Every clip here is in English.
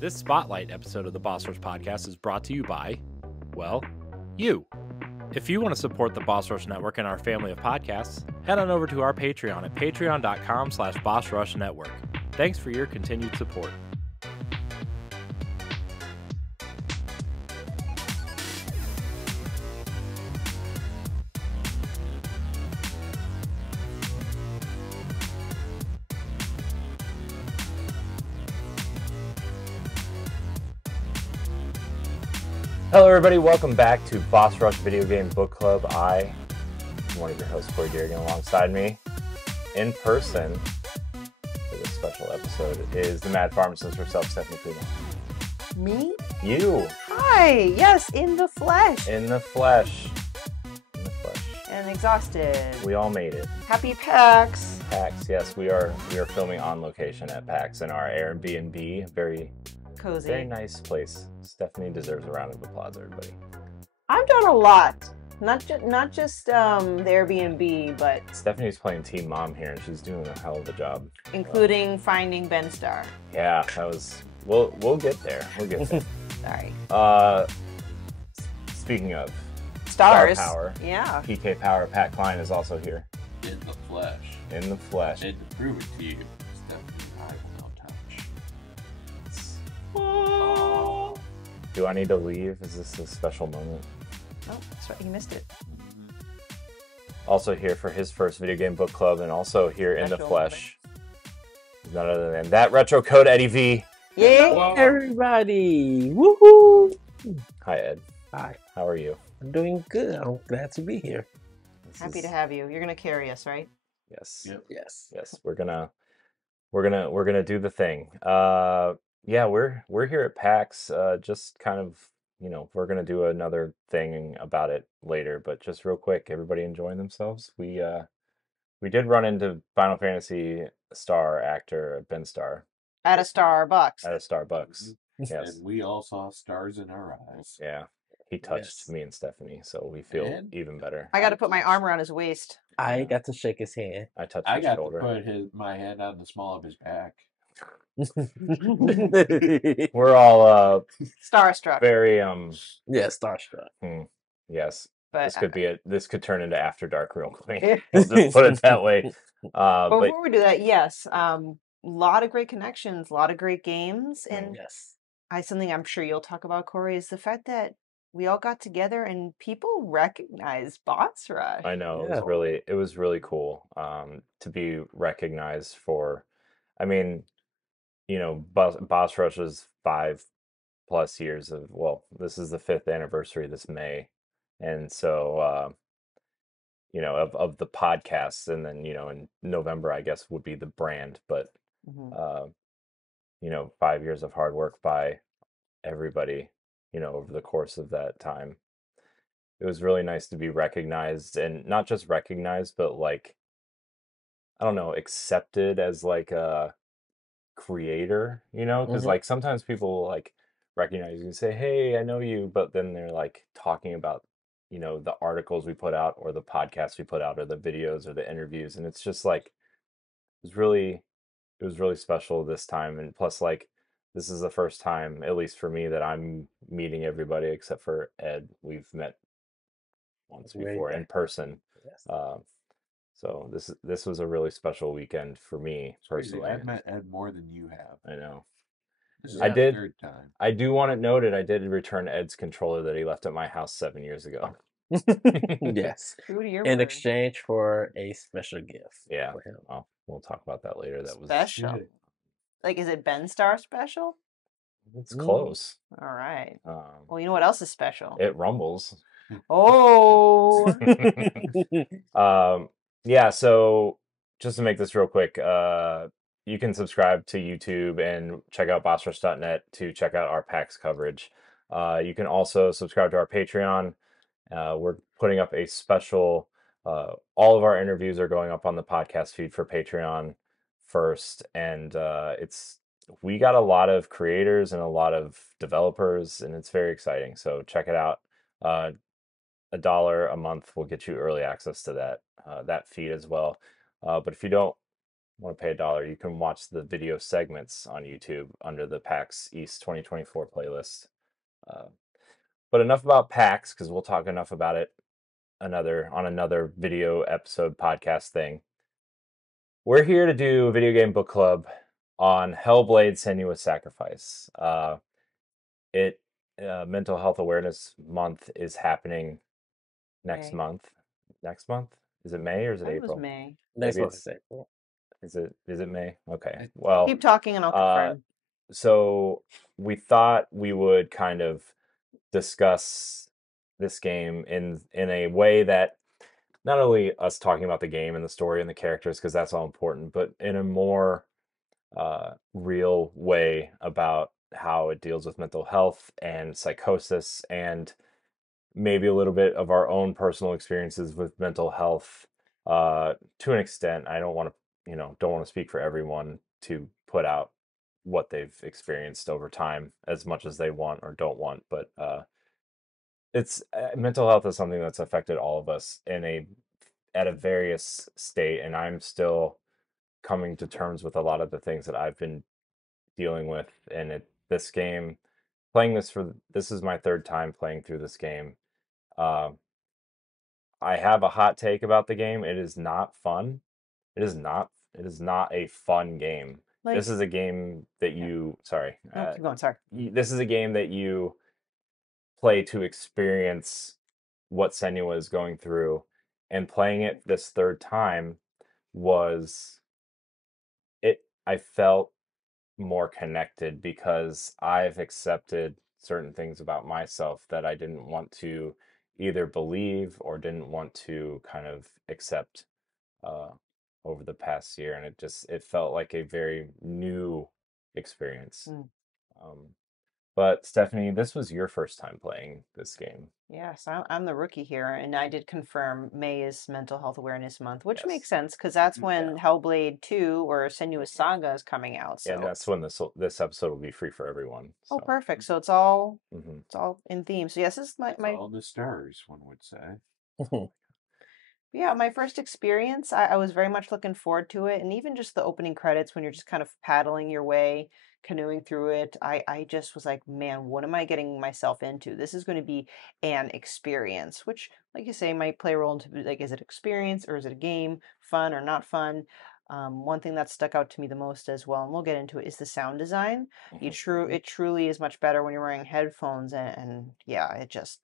This Spotlight episode of the Boss Rush Podcast is brought to you by, well, you. If you want to support the Boss Rush Network and our family of podcasts, head on over to our Patreon at patreon.com/BossRushNetwork. Thanks for your continued support. Hello, everybody. Welcome back to Boss Rush Video Game Book Club. I am one of your hosts, Dirrig, and alongside me, in person, for this special episode, is the Mad Pharmacist herself, Stephanie Klimov. Me? You. Hi, yes, in the flesh. In the flesh. In the flesh. And exhausted. We all made it. Happy PAX. PAX, yes, we are filming on location at PAX in our Airbnb. Very Cozy. nice place. Stephanie deserves a round of applause, everybody. I've done a lot. Not just the Airbnb, but Stephanie's playing Team Mom here, and she's doing a hell of a job. including finding Ben Star. Yeah, that was. We'll get there. We'll get there. Sorry. Speaking of Stars. Star Power, Yeah. PK Power, Pat Klein is also here In the flesh. in the flesh. And to prove it to you, Stephanie, I will not touch. Do I need to leave? Is this a special moment? Oh, that's right. You missed it. Also here for his first video game book club, and also here in the Special flesh. None other than that retro code Eddie V. Yeah. Whoa. Everybody, woohoo! Hi Ed. Hi, How are you? I'm doing good. I'm glad to be here. This Happy is- to have you. You're gonna carry us, right? Yes. Yep. Yes. Yes. We're gonna do the thing. Yeah, we're here at PAX. Just kind of, we're gonna do another thing about it later, but just real quick, everybody enjoying themselves. We did run into Final Fantasy star actor Ben Starr At a Starbucks. at a Starbucks. Yes. And we all saw stars in our eyes. Yeah. He touched Yes. me and Stephanie, so we feel And- even better. I got to put my arm around his waist. I got to shake his hand. I touched I his got shoulder. to put my hand on the small of his back. We're all Starstruck. very Yeah, starstruck. yes. But This could turn into After Dark real quick. Yeah. We'll just put it that way. But before we do that, yes, a lot of great connections, a lot of great games, and Yes. something I'm sure you'll talk about, Corey, is the fact that we all got together and people recognize Boss Rush. I know Yeah. it was really cool to be recognized for. I mean, Boss Rush was 5+ years of. Well, this is the 5th anniversary this May, and so of the podcasts, and then in November I guess would be the brand, but Mhm. 5 years of hard work by everybody, over the course of that time. It was really nice to be recognized, and not just recognized, but like, I don't know, accepted as like a creator, because Mhm. like sometimes people like recognize you and say, "Hey, I know you," but then they're like talking about, the articles we put out or the podcasts we put out or the videos or the interviews, and it's just like it was really special this time, and plus like this is the first time, at least for me, that I'm meeting everybody except for Ed. We've met once Way before in back. person. Yes. So this was a really special weekend for me Crazy. personally. I've met Ed more than you have. I know. This is I our did. 3rd time. I do want it noted, I did return Ed's controller that he left at my house 7 years ago. Yes. True to your In word. exchange for a special gift. Yeah. For him. Well, we'll talk about that later. That was Special. Like, is it Ben Star special? it's close. All right. Um, Well, you know what else is special? it rumbles. Oh, Yeah, so just to make this real quick, you can subscribe to YouTube and check out bossrush.net to check out our PAX coverage. You can also subscribe to our Patreon. We're putting up a special, all of our interviews are going up on the podcast feed for Patreon first, and we got a lot of creators and a lot of developers, and it's very exciting. So check it out. $1 a month will get you early access to that feed as well. But if you don't want to pay $1, you can watch the video segments on YouTube under the PAX East 2024 playlist. Uh, but enough about PAX, because we'll talk enough about it another video episode podcast thing. We're here to do a video game book club on Hellblade: Senua's Sacrifice. It Mental Health Awareness Month is happening next May. month. Next month? Is it May or is I it thought it was April? May. Next Maybe month it's is April. is it May? Okay. I- Well, Keep talking and I'll confirm. so we thought we would kind of discuss this game in a way that not only us talking about the game and the story and the characters, because that's all important, but in a more real way about how it deals with mental health and psychosis, and maybe a little bit of our own personal experiences with mental health to an extent. I don't want to, don't want to speak for everyone to put out what they've experienced over time as much as they want or don't want, but it's mental health is something that's affected all of us at a various state, and I'm still coming to terms with a lot of the things that I've been dealing with. And this game, this is my third time playing through this game. uh, I have a hot take about the game. It is not fun. It is not a fun game. Like, This is a game that Yeah. you sorry no, keep going. Sorry. this is a game that you play to experience what Senua is going through, and playing it this third time was I felt more connected because I've accepted certain things about myself that I didn't want to either believe or didn't want to kind of accept uh, over the past year, and it felt like a very new experience. Mm. But Stephanie, this was your first time playing this game. Yes, I'm the rookie here, and I did confirm May is Mental Health Awareness Month, which Yes. makes sense because that's Yeah. when Hellblade 2 or Senua's Saga is coming out. Yeah, and So, that's when this episode will be free for everyone. oh, So. perfect. So it's all Mhm. it's all in theme. So yes, this is my All the stars, one would say. Yeah, my first experience, I was very much looking forward to it. And even just the opening credits when you're just kind of paddling your way, canoeing through it, I just was like, man, what am I getting myself into? This is going to be an experience, which, like you say, might play a role into like, is it experience or is it a game? Fun or not fun? One thing that stuck out to me the most as well, and we'll get into it, is the sound design. It truly is much better when you're wearing headphones, and yeah, I just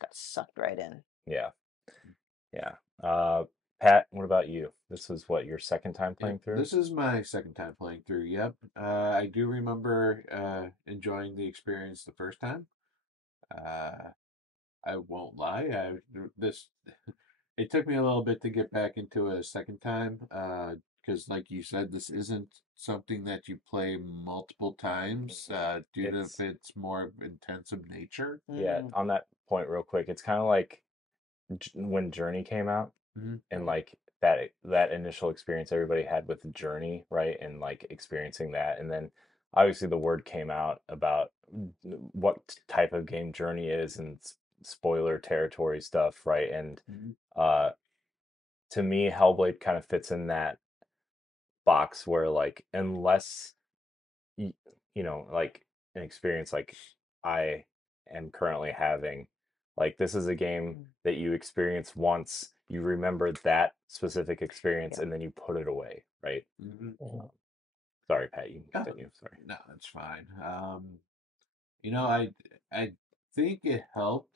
got sucked right in. Yeah. Yeah. Pat, what about you? This was what, your second time Yep, playing through? this is my second time playing through. Yep. I do remember enjoying the experience the first time. Uh, I won't lie. This it took me a little bit to get back into it a second time. Because like you said, this isn't something that you play multiple times. Due to It's its more intensive nature. Yeah, Mm, on that point real quick, it's kind of like when Journey came out, Mm-hmm. and like that initial experience everybody had with Journey, right? And like experiencing that, and then obviously the word came out about what type of game Journey is, and spoiler territory stuff, right? And Mm-hmm. uh to me, Hellblade kind of fits in that box where, like, unless y- like an experience like I am currently having, like, this is a game mm, that you experience once, you remember that specific experience, yeah. and then you put it away, right? Mm-hmm. Um, Sorry, Pat, you can Oh, continue. Sorry. no, that's fine. I think it helped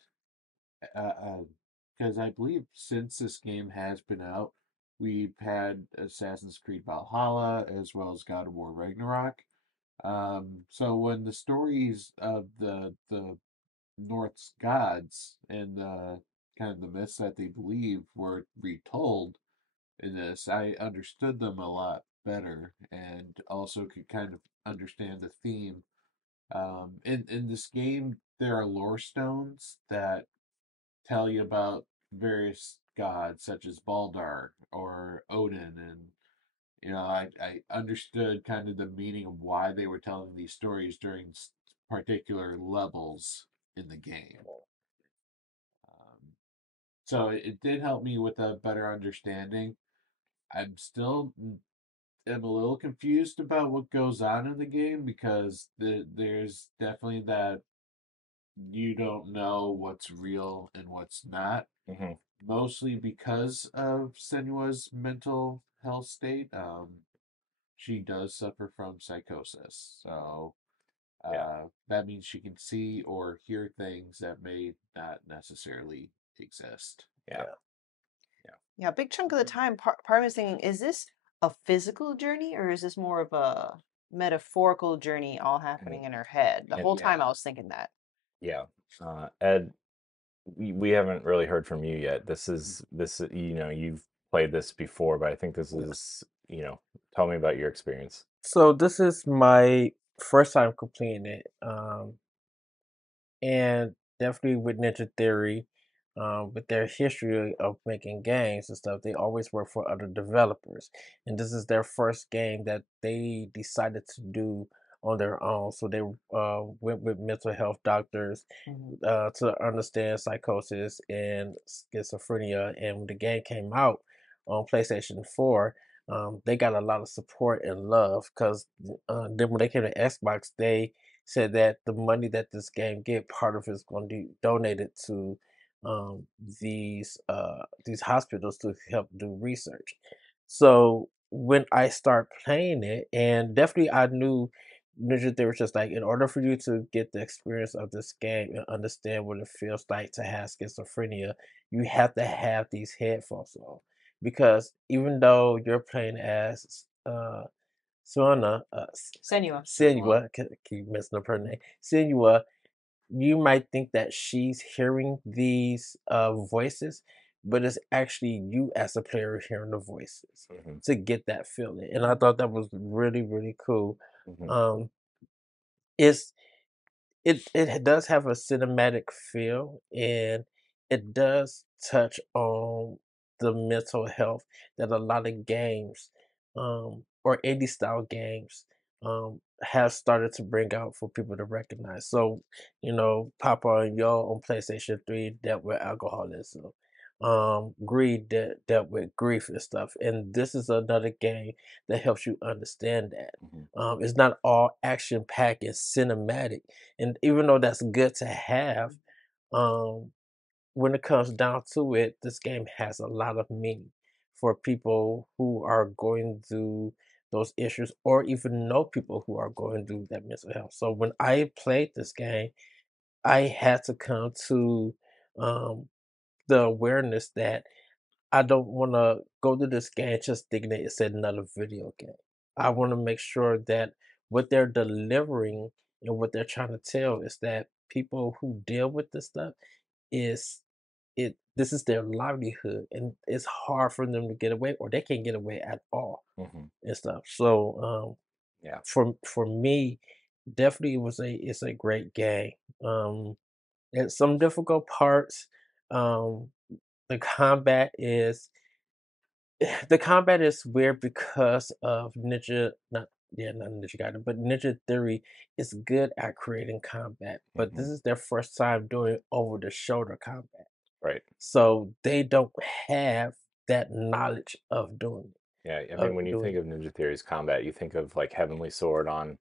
because I believe since this game has been out, we've had Assassin's Creed Valhalla as well as God of War Ragnarok. So when the stories of the North's gods and kind of the myths that they believe were retold in this, I understood them a lot better and also could kind of understand the theme. In this game, there are lore stones that tell you about various gods such as Baldar or Odin, and I understood kind of the meaning of why they were telling these stories during particular levels in the game. So it did help me with a better understanding. I'm still am a little confused about what goes on in the game because there's definitely that you don't know what's real and what's not. Hmm. Mostly because of Senua's mental health state. She does suffer from psychosis, so Yeah. that means she can see or hear things that may not necessarily exist. Yeah. Yeah. Yeah, a big chunk of the time, part of me is thinking, is this a physical journey or is this more of a metaphorical journey all happening And in her head? The and whole yeah. time I was thinking that. Yeah. Ed, we haven't really heard from you yet. You've played this before, but I think this Yeah. is, tell me about your experience. So this is my first time completing it. And definitely with Ninja Theory, with their history of making games and stuff, they always work for other developers, and this is their first game that they decided to do on their own. So they went with mental health doctors Mhm. to understand psychosis and schizophrenia. And when the game came out on PlayStation 4, they got a lot of support and love because then when they came to Xbox, they said that the money that this game get, part of it is going to be donated to um, these hospitals to help do research. So when I start playing it, and definitely I knew Ninja Theory was just like, in order for you to get the experience of this game and understand what it feels like to have schizophrenia, you have to have these headphones on. Because even though you're playing as Suana, Senua. Senua. Senua, keep messing up her name. Senua, you might think that she's hearing these voices, but it's actually you as a player hearing the voices Hmm. to get that feeling. And I thought that was really, really cool. Hmm. Um, it's it does have a cinematic feel, and it does touch on the mental health that a lot of games or indie style games have started to bring out for people to recognize. So, Papa and Yo on PlayStation 3 dealt with alcoholism. Greed dealt with grief and stuff. And this is another game that helps you understand that. Hmm. It's not all action packed and cinematic, and even though that's good to have, um, when it comes down to it, this game has a lot of meaning for people who are going through those issues or even know people who are going through that mental health. So when I played this game, I had to come to um, the awareness that I don't want to go to this game just thinking that it's another video game. I want to make sure that what they're delivering and what they're trying to tell is that people who deal with this stuff is this is their livelihood, and it's hard for them to get away, or they can't get away at all Hmm. and stuff. So Yeah. for me, definitely it's a great game. And some difficult parts. Um, the combat is the combat is weird because of not Ninja Gaiden, but Ninja Theory is good at creating combat. But Hmm. this is their first time doing over the shoulder combat, Right. so they don't have that knowledge of doing Yeah. I it. mean, when you think of Ninja Theory's combat, you think of like Heavenly Sword on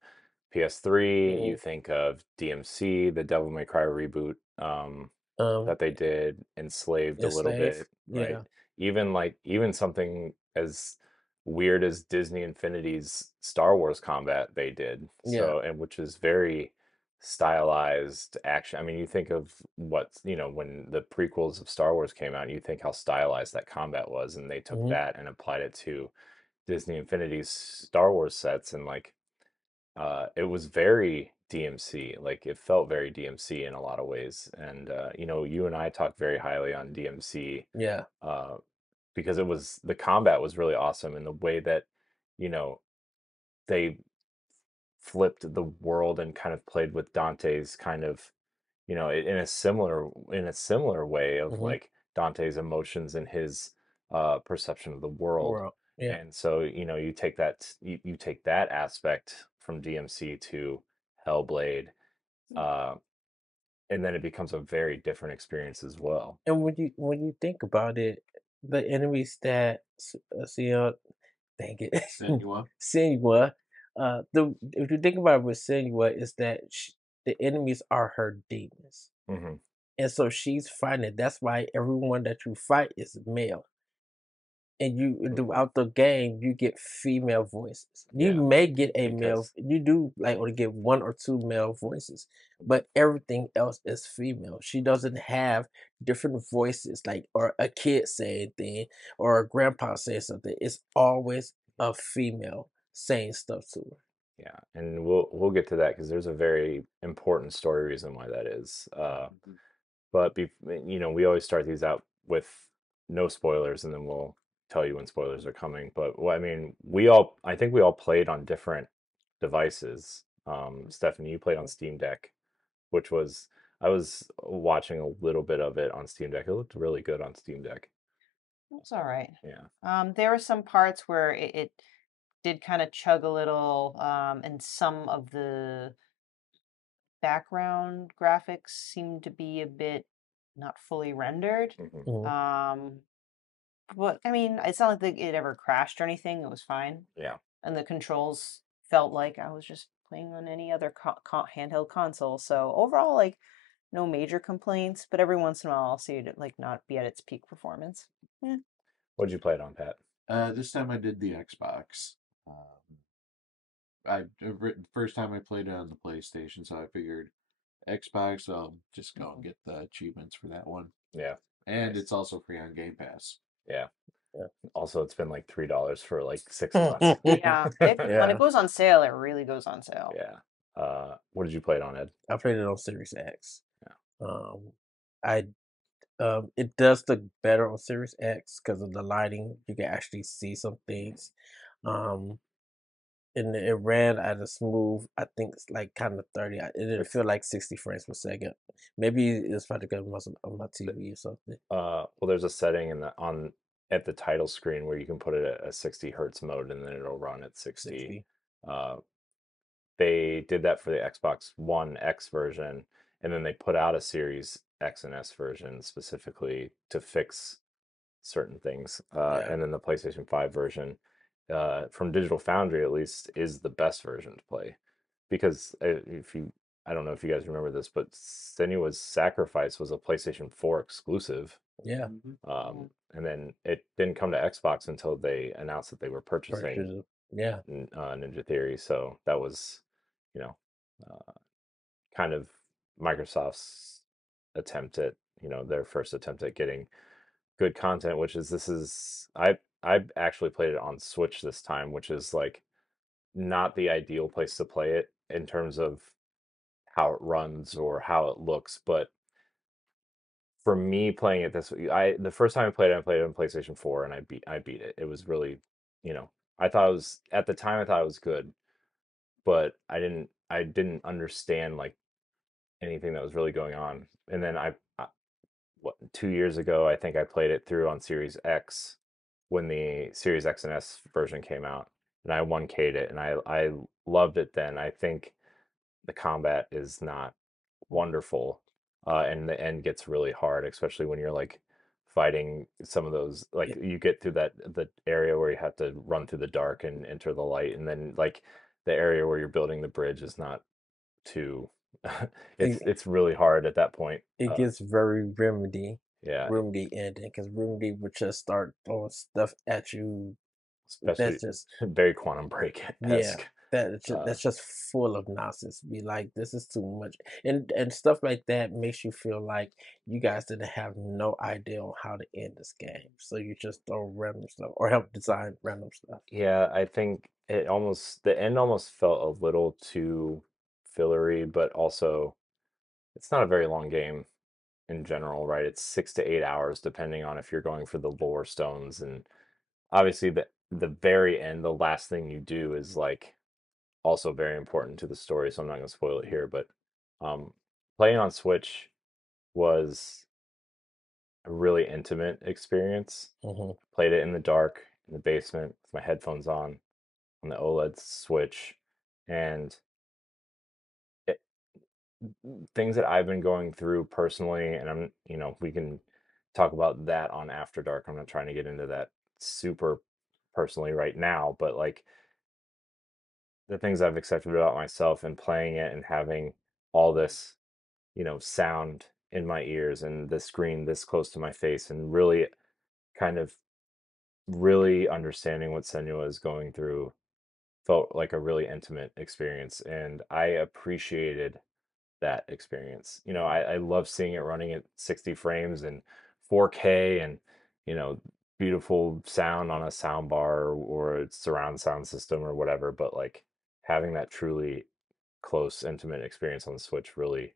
PS3, you Mhm. think of DMC, the Devil May Cry reboot Um, that they did, Enslaved a little Enslave, bit, right? yeah, Even something as weird as Disney Infinity's Star Wars combat they did. yeah, So, and which is very stylized action. I mean, you think of when the prequels of Star Wars came out, you think how stylized that combat was, and they took hmm that and applied it to Disney Infinity's Star Wars sets, and like it was very DMC. Like it felt very DMC in a lot of ways. And you and I talked very highly on DMC yeah, uh, because the combat was really awesome, and the way that you know they flipped the world and kind of played with Dante's kind of in a similar way of hmm like Dante's emotions and his perception of the world. world, yeah. And so, you take that aspect from DMC to Hellblade, uh, and then it becomes a very different experience as well. And when you think about it, the enemies that dang it, Senua. Senua. If you think about it with Senua, is that the enemies are her demons, Hmm. and so she's fighting it. That's why everyone that you fight is male. And you throughout the game you get female voices. You Yeah, may get a male, because you do like only get one or two male voices, but everything else is female. She doesn't have different voices like or a kid saying thing or a grandpa saying something. It's always a female saying stuff to her. yeah, and we'll get to that because there's a very important story reason why that is. Mhm. But we always start these out with no spoilers, and then we'll tell you when spoilers are coming. But I mean, I think we all played on different devices. Stephanie, you played on Steam Deck, which was I was watching a little bit of it on Steam Deck. It looked really good on Steam Deck. It's all right. Yeah. There were some parts where it did kind of chug a little, and some of the background graphics seemed to be a bit not fully rendered. Hmm. Mhm. Um, but I mean, it's not like it ever crashed or anything. It was fine, Yeah. and the controls felt like I was just playing on any other handheld console. So overall, like no major complaints. But every once in a while, I'll see it like not be at its peak performance. Yeah. What'd you play it on, Pat? This time I did the Xbox. First time I played it on the PlayStation, so I figured Xbox. I'll just go and get the achievements for that one, Yeah. and Nice. it's also free on Game Pass. Yeah. Yeah. Also, it's been like $3 for like 6 months. Yeah, when it Yeah. goes on sale, it really goes on sale. Yeah. What did you play it on, Ed? I played it on Series X. Yeah. I it does look better on Series X because of the lighting. You can actually see some things. Um, and it ran at a smooth, I think it's like kind of 30. It didn't feel like 60 frames per second. Maybe it's probably because it wasn't on my TV or something. Well, there's a setting at the title screen where you can put it at a 60 hertz mode, and then it'll run at 60. 60. Uh, they did that for the Xbox One X version, and then they put out a Series X and S version specifically to fix certain things. Yeah. And then the PlayStation 5 version, from Digital Foundry at least, is the best version to play. Because I don't know if you guys remember this, but Senua's Sacrifice was a PlayStation 4 exclusive. Yeah. And then it didn't come to Xbox until they announced that they were purchasing Purchase. Yeah. Ninja Theory. So that was, you know, uh, kind of Microsoft's attempt at, their first attempt at getting good content, which is I actually played it on Switch this time, which is like not the ideal place to play it in terms of how it runs or how it looks, but for me playing it this way, the first time I played it on PlayStation 4 and I beat it. It was really, you know, I thought it was at the time I thought it was good, but I didn't understand like anything that was really going on. And then what 2 years ago I think I played it through on Series X when the Series X and S version came out, and I 1K'd it and I loved it then. I think the combat is not wonderful, and the end gets really hard, especially when you're like fighting some of those like Yeah. you get through the area where you have to run through the dark and enter the light, and then like the area where you're building the bridge is not too It, it's really hard at that point. it gets very Yeah, remedy ending because remedy would just start throwing stuff at you. especially That's just very Quantum Break yeah. esque. That's just full of nonsense. Be like, this is too much, and stuff like that makes you feel like you guys didn't have no idea on how to end this game, so you just throw random stuff or help design random stuff. Yeah, I think the end almost felt a little too fillery, but also it's not a very long game in general, right? It's 6 to 8 hours, depending on if you're going for the lore stones. And obviously, the very end, the last thing you do is like also very important to the story. So I'm not going to spoil it here, but um, playing on Switch was a really intimate experience. Hmm. Played it in the dark in the basement with my headphones on the OLED Switch, and it, things that I've been going through personally, and we can talk about that on After Dark. I'm not trying to get into that super personally right now, but like the things I've accepted about myself and playing it and having all this, sound in my ears and the screen this close to my face and really kind of really understanding what Senua is going through felt like a really intimate experience. And I appreciated that experience. I love seeing it running at 60 frames and 4K and, you know, beautiful sound on a sound bar or a surround sound system or whatever. But like having that truly close, intimate experience on the Switch really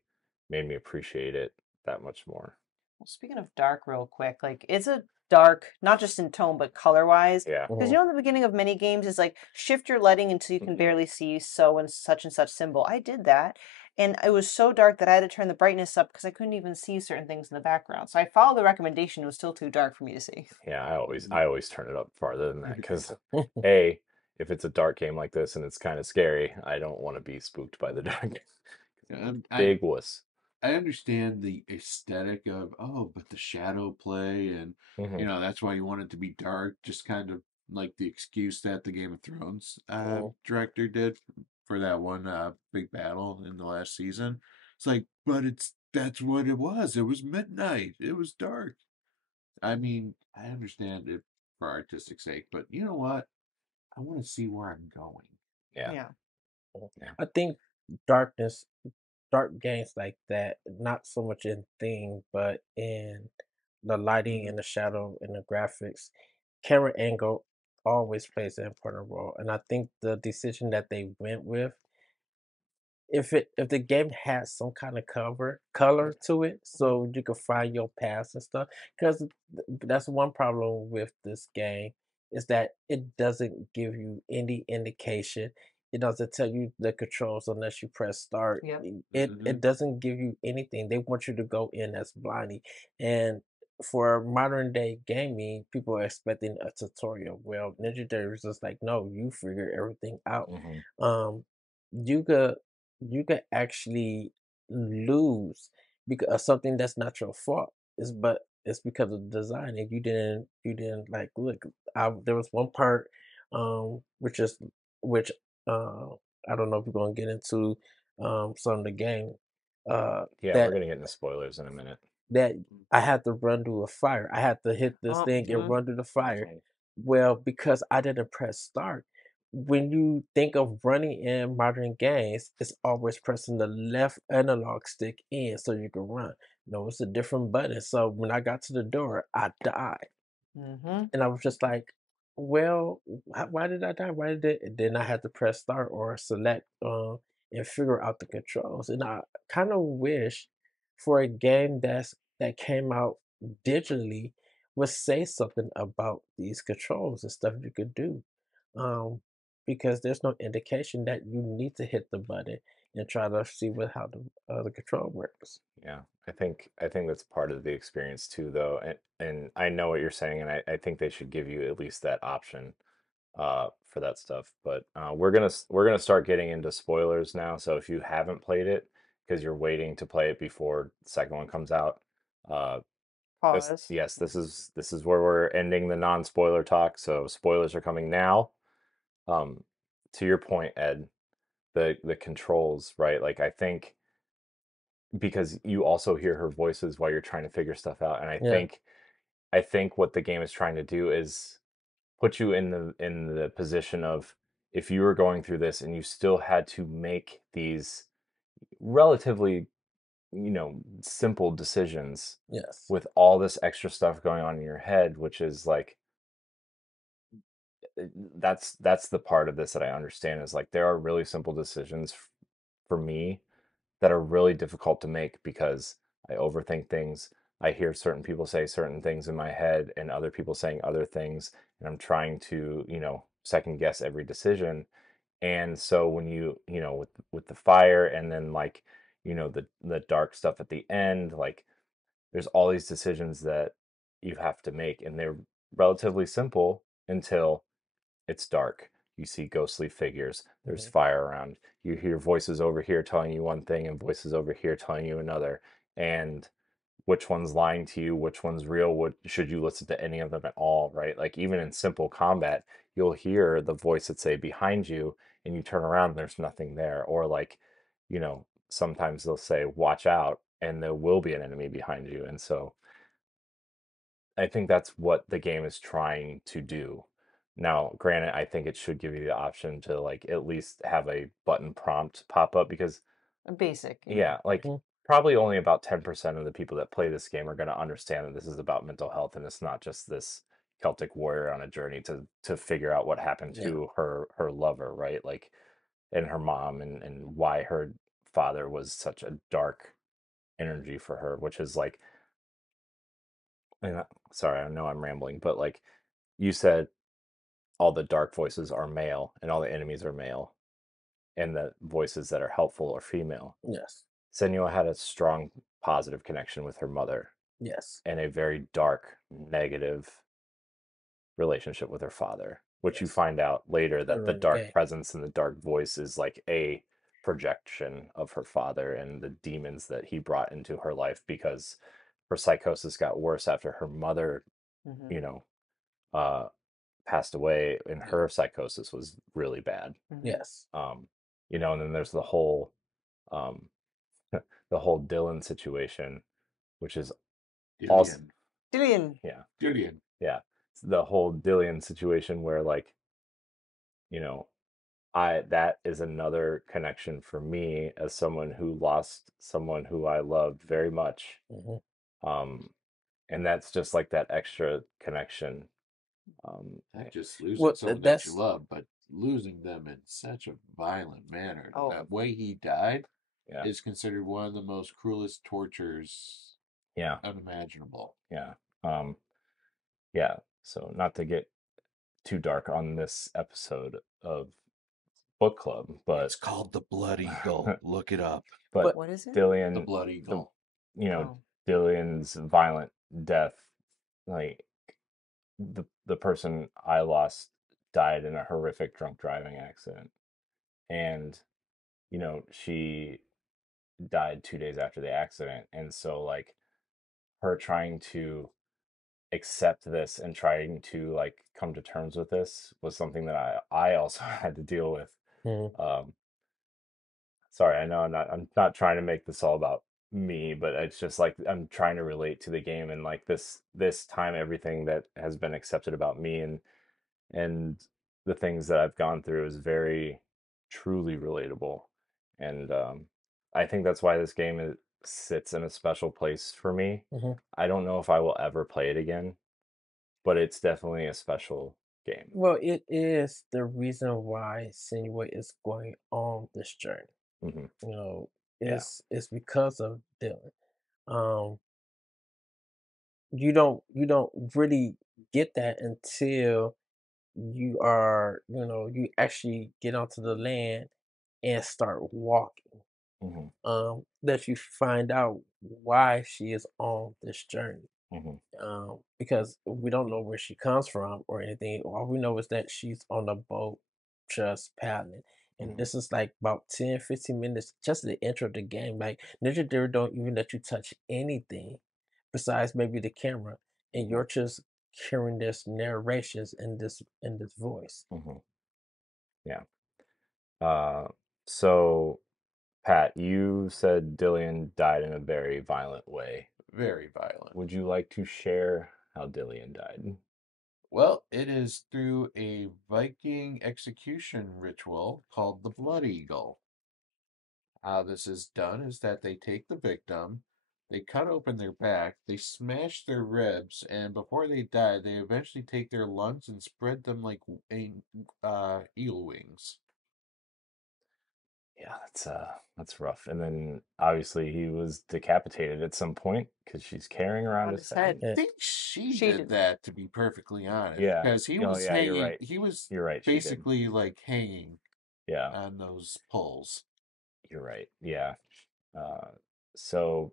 made me appreciate it that much more. Well, speaking of dark, real quick, like it's a dark, not just in tone, but color wise. Yeah. Because in the beginning of many games is like shift your lighting until you can barely see so and such symbol. I did that. And it was so dark that I had to turn the brightness up because I couldn't even see certain things in the background. So I followed the recommendation. It was still too dark for me to see. Yeah, I always turn it up farther than that because A, if it's a dark game like this and it's kind of scary, I don't want to be spooked by the dark. Big wuss. I understand the aesthetic of, but the shadow play, and Hmm. that's why you want it to be dark, just kind of like the excuse that the Game of Thrones director did for that one big battle in the last season. It's like, but that's what it was. It was midnight. It was dark. I mean, I understand it for artistic sake, but you know what? I want to see where I'm going. Yeah. Yeah. Yeah. I think dark games like that, not so much in theme, but in the lighting and the shadow and the graphics, camera angle always plays an important role. And I think the decision that they went with, if the game has some kind of color to it, so you can find your paths and stuff, because that's one problem with this game is that it doesn't give you any indication. It doesn't tell you the controls unless you press start. Yep. It doesn't give you anything. They want you to go in as blindly. And for modern day gaming, people are expecting a tutorial. Well, Ninja Theory is just like, no, you figure everything out. Hmm. Um, you could you could actually lose because of something that's not your fault. It's because of the design, and you didn't like look. There was one part, which is which uh, I don't know if we're gonna get into some of the game. Yeah, we're That gonna get into spoilers in a minute. that I had to run through a fire. I had to hit this thing and run through the fire. Well, because I didn't press start. When you think of running in modern games, it's always pressing the left analog stick in so you can run. No, it's a different button. So when I got to the door, I died. Mm-hmm. And I was just like, well, why did I die? Why did it? And then I had to press start or select and figure out the controls. And I kind of wish for a game that came out digitally would say something about these controls and stuff you could do. Um, because there's no indication that you need to hit the button and try to see how the control works. Yeah, I think that's part of the experience too, though. And I know what you're saying, and I think they should give you at least that option for that stuff. But we're gonna start getting into spoilers now. So if you haven't played it because you're waiting to play it before the second one comes out, uh, this Pause. yes, this is where we're ending the non-spoiler talk. So spoilers are coming now. Um, to your point, Ed, the controls, right? Like I think because you also hear her voices while you're trying to figure stuff out, and I Yeah. think I think what the game is trying to do is put you in the position of if you were going through this and you still had to make these relatively, simple decisions Yes. with all this extra stuff going on in your head, which is like that's the part of this that I understand is like there are really simple decisions for me that are really difficult to make because I overthink things. I hear certain people say certain things in my head and other people saying other things, and I'm trying to, second guess every decision. And so when with the fire and then like, the dark stuff at the end, like there's all these decisions that you have to make and they're relatively simple until it's dark. You see ghostly figures. There's Mhm. fire around. You hear voices over here telling you one thing and voices over here telling you another. And which one's lying to you, which one's real, what should you listen to any of them at all, right? Like even in simple combat, you'll hear the voice that say behind you, and you turn around and there's nothing there. Or like, sometimes they'll say watch out, and there will be an enemy behind you. And so I think that's what the game is trying to do. Now, granted, I think it should give you the option to like at least have a button prompt pop up, because A basic, yeah, like Mhm. probably only about 10% of the people that play this game are going to understand that this is about mental health, and it's not just this Celtic warrior on a journey to figure out what happened Yeah. to her lover, right? Like, and her mom, and why her father was such a dark energy for her, which is like, and sorry, I know I'm rambling, but like you said, all the dark voices are male and all the enemies are male, and the voices that are helpful are female. Yes. Senua had a strong positive connection with her mother, Yes. and a very dark, negative relationship with her father, which you Yes. find out later that the Later in the dark game. presence and the dark voice is like a projection of her father and the demons that he brought into her life, because her psychosis got worse after her mother, Mm-hmm. you know, uh, passed away, and Yeah. her psychosis was really bad. Mm-hmm. Yes. And then there's the whole um the whole Dylan situation, which is also, Dillian. Dillian. yeah, Dillian. yeah, the whole Dillian situation where like, you know, I that is another connection for me as someone who lost someone who I loved very much. Hmm. Um, and that's just like that extra connection. Not just losing Well, someone that you that's love, but losing them in such a violent manner. Oh. That way he died Yeah, is considered one of the most cruelest tortures yeah, unimaginable. yeah, um, yeah. So not to get too dark on this episode of book club, but It's called the Blood Eagle. Look it up. but What is it? The Dillian, Blood the Eagle. Oh. Dillian's violent death, like the person I lost died in a horrific drunk driving accident, and she died 2 days after the accident, and so like her trying to accept this and trying to like come to terms with this was something that I also had to deal with. Mhm. Um, sorry, I know I'm not trying to make this all about me, but it's just like I'm trying to relate to the game, and like this time everything that has been accepted about me and the things that I've gone through is very truly relatable. And I think that's why this game sits in a special place for me. Mhm. I don't know if I will ever play it again, but it's definitely a special game. Well, it is the reason why Senua is going on this journey. Hmm. You know, Yeah. it's because of Dylan. Um, you don't really get that until you actually get onto the land and start walking. Hmm. That you find out why she is on this journey. Hmm. Because we don't know where she comes from or anything. All we know is that she's on a boat just paddling. And Hmm. this is like about 10, 15 minutes, just the intro of the game. Like Ninja Theory don't even let you touch anything besides maybe the camera. And Hmm. you're just hearing this narrations in this voice. Hmm. Yeah. Uh, so Pat, you said Dillian died in a very violent way. Very violent. Would you like to share how Dillian died? Well, it is through a Viking execution ritual called the Blood Eagle. How this is done is that they take the victim, they cut open their back, they smash their ribs, and before they die, they eventually take their lungs and spread them like eel wings. Yeah, that's rough. And then obviously he was decapitated at some point because she's carrying around On his his head. head. I Yeah. think she She did did. that, to be perfectly honest, Yeah. because he Oh, was yeah, you're hanging. right. He was You're right. She did. basically like hanging Yeah, on those poles. you're right. Yeah. Uh, so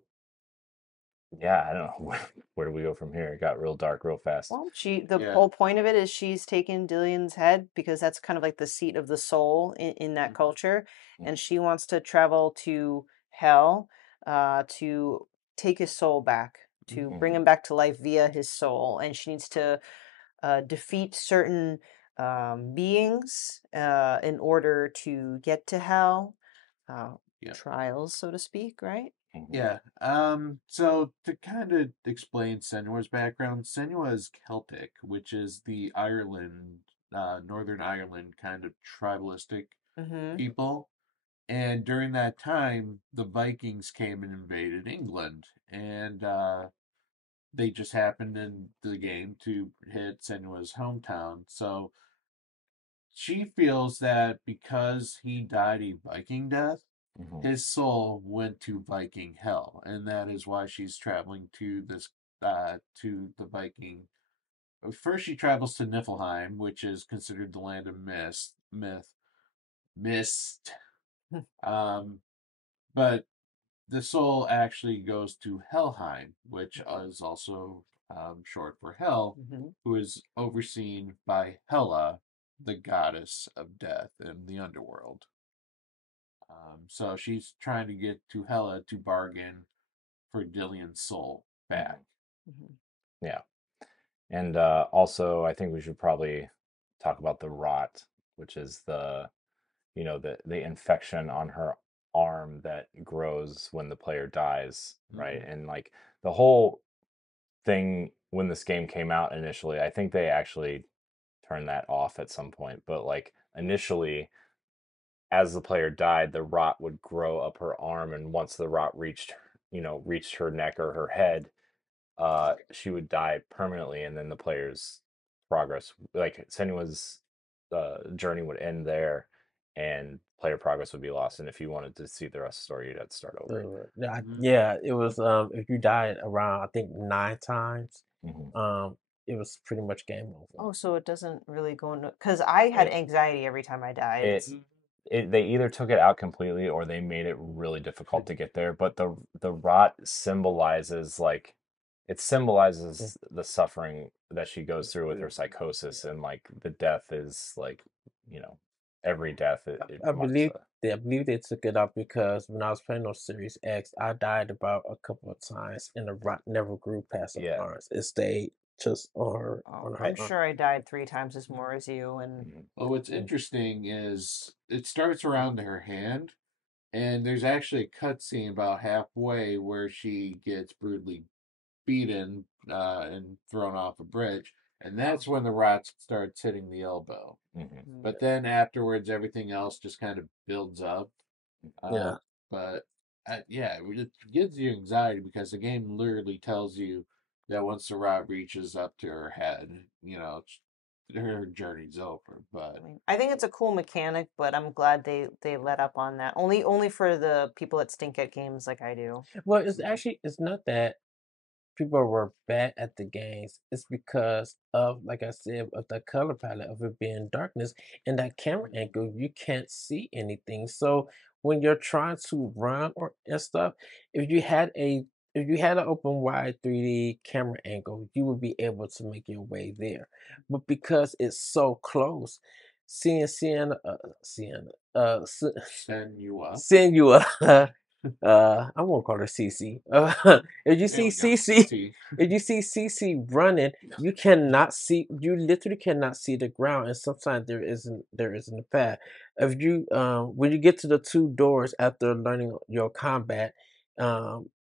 yeah, I don't know where do we go from here? It got real dark real fast. Well, the Yeah. whole point of it is she's taken Dillian's head because that's kind of like the seat of the soul in that Mhm. culture, and Mhm. she wants to travel to hell to take his soul back, to bring Mhm. him back to life via his soul, and she needs to defeat certain beings in order to get to hell. Yeah. Trials, so to speak, right? Mhm. Yeah. So to kind of explain Senua's background, Senua is Celtic, which is the Ireland, Northern Ireland kind of tribalistic Mm-hmm. people. And during that time, the Vikings came and invaded England, and they just happened in the game to hit Senua's hometown. So she feels that because he died a Viking death, Mhm. his soul went to Viking hell, and that is why she's traveling to this to the Viking. First, she travels to Niflheim, which is considered the land of mist. Um, but the soul actually goes to Helheim, which is also short for Hell, Mm-hmm. who is overseen by Hela, the goddess of death in the underworld. So she's trying to get to Hela to bargain for Dillion's soul back. Mm-hmm. Yeah. And also, I think we should probably talk about the rot, which is the infection on her arm that grows when the player dies, right? Mhm. And like the whole thing when this game came out initially, I think they actually turned that off at some point, but like initially as the player died, the rot would grow up her arm, and once the rot reached her neck or her head, she would die permanently, and then the player's progress, like Senua's journey, would end there, and player progress would be lost. And if you wanted to see the rest of the story, you'd have to start over. Yeah, it was if you died around I think 9 times, Hmm. it was pretty much game over. Oh, so it doesn't really go into, because I had It anxiety every time I died. it they either took it out completely or they made it really difficult to get there. But the rot symbolizes like it symbolizes the suffering that she goes through with her psychosis, and like the death is like, you know, every death it I marks believe a I believe they took it out because when I was playing on Series X, I died about a couple of times, and the rot never grew past her yeah. arms. It stayed just on her Oh, on I'm her arm. sure I died 3 times as more as you, and Mhm. Well, what's interesting is it starts around her hand, and there's actually a cutscene about halfway where she gets brutally beaten and thrown off a bridge, and that's when the rot starts hitting the elbow. Mhm. But then afterwards, everything else just kind of builds up. Yeah. But yeah, it gives you anxiety because the game literally tells you that once the rot reaches up to her head, her journey's over. I But mean, I think it's a cool mechanic, but I'm glad they let up on that. Only for the people that stink at games like I do. Well, it's not that people were bad at the games. It's because of, like I said, of the color palette of it being darkness and that camera angle. You can't see anything. So when you're trying to run or and stuff, if you had a if you had an open wide 3D camera angle, you would be able to make your way there. But because it's so close, seeing Senua. Senua. I won't call her CC. If you There see we go. CC, CC. if you see CC running, you cannot see. You literally cannot see the ground, and sometimes there isn't a path. If you when you get to the two doors after learning your combat,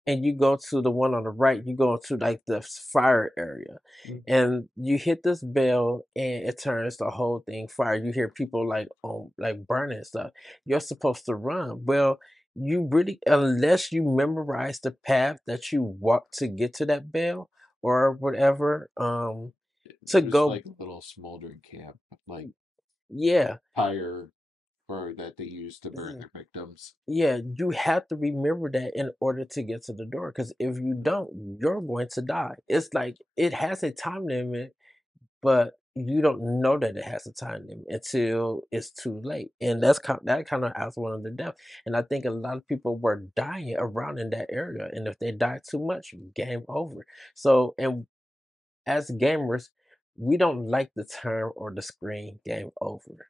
and you go to the one on the right, you go to like the fire area, and you hit this bell, and it turns the whole thing fire. You hear people like burning and stuff. You're supposed to run. Well, you really, unless you memorize the path that you walk to get to that bell or whatever, to It was go, like a little smoldering camp, like yeah, fire for that they use to burn their victims. yeah, you have to remember that in order to get to the door. Because if you don't, you're going to die. It's like it has a time limit, but you don't know that it has a time limit until it's too late, and that kind of adds one of the death. And I think a lot of people were dying around in that area, and if they died too much, game over. So, and as gamers, we don't like the term or the screen game over,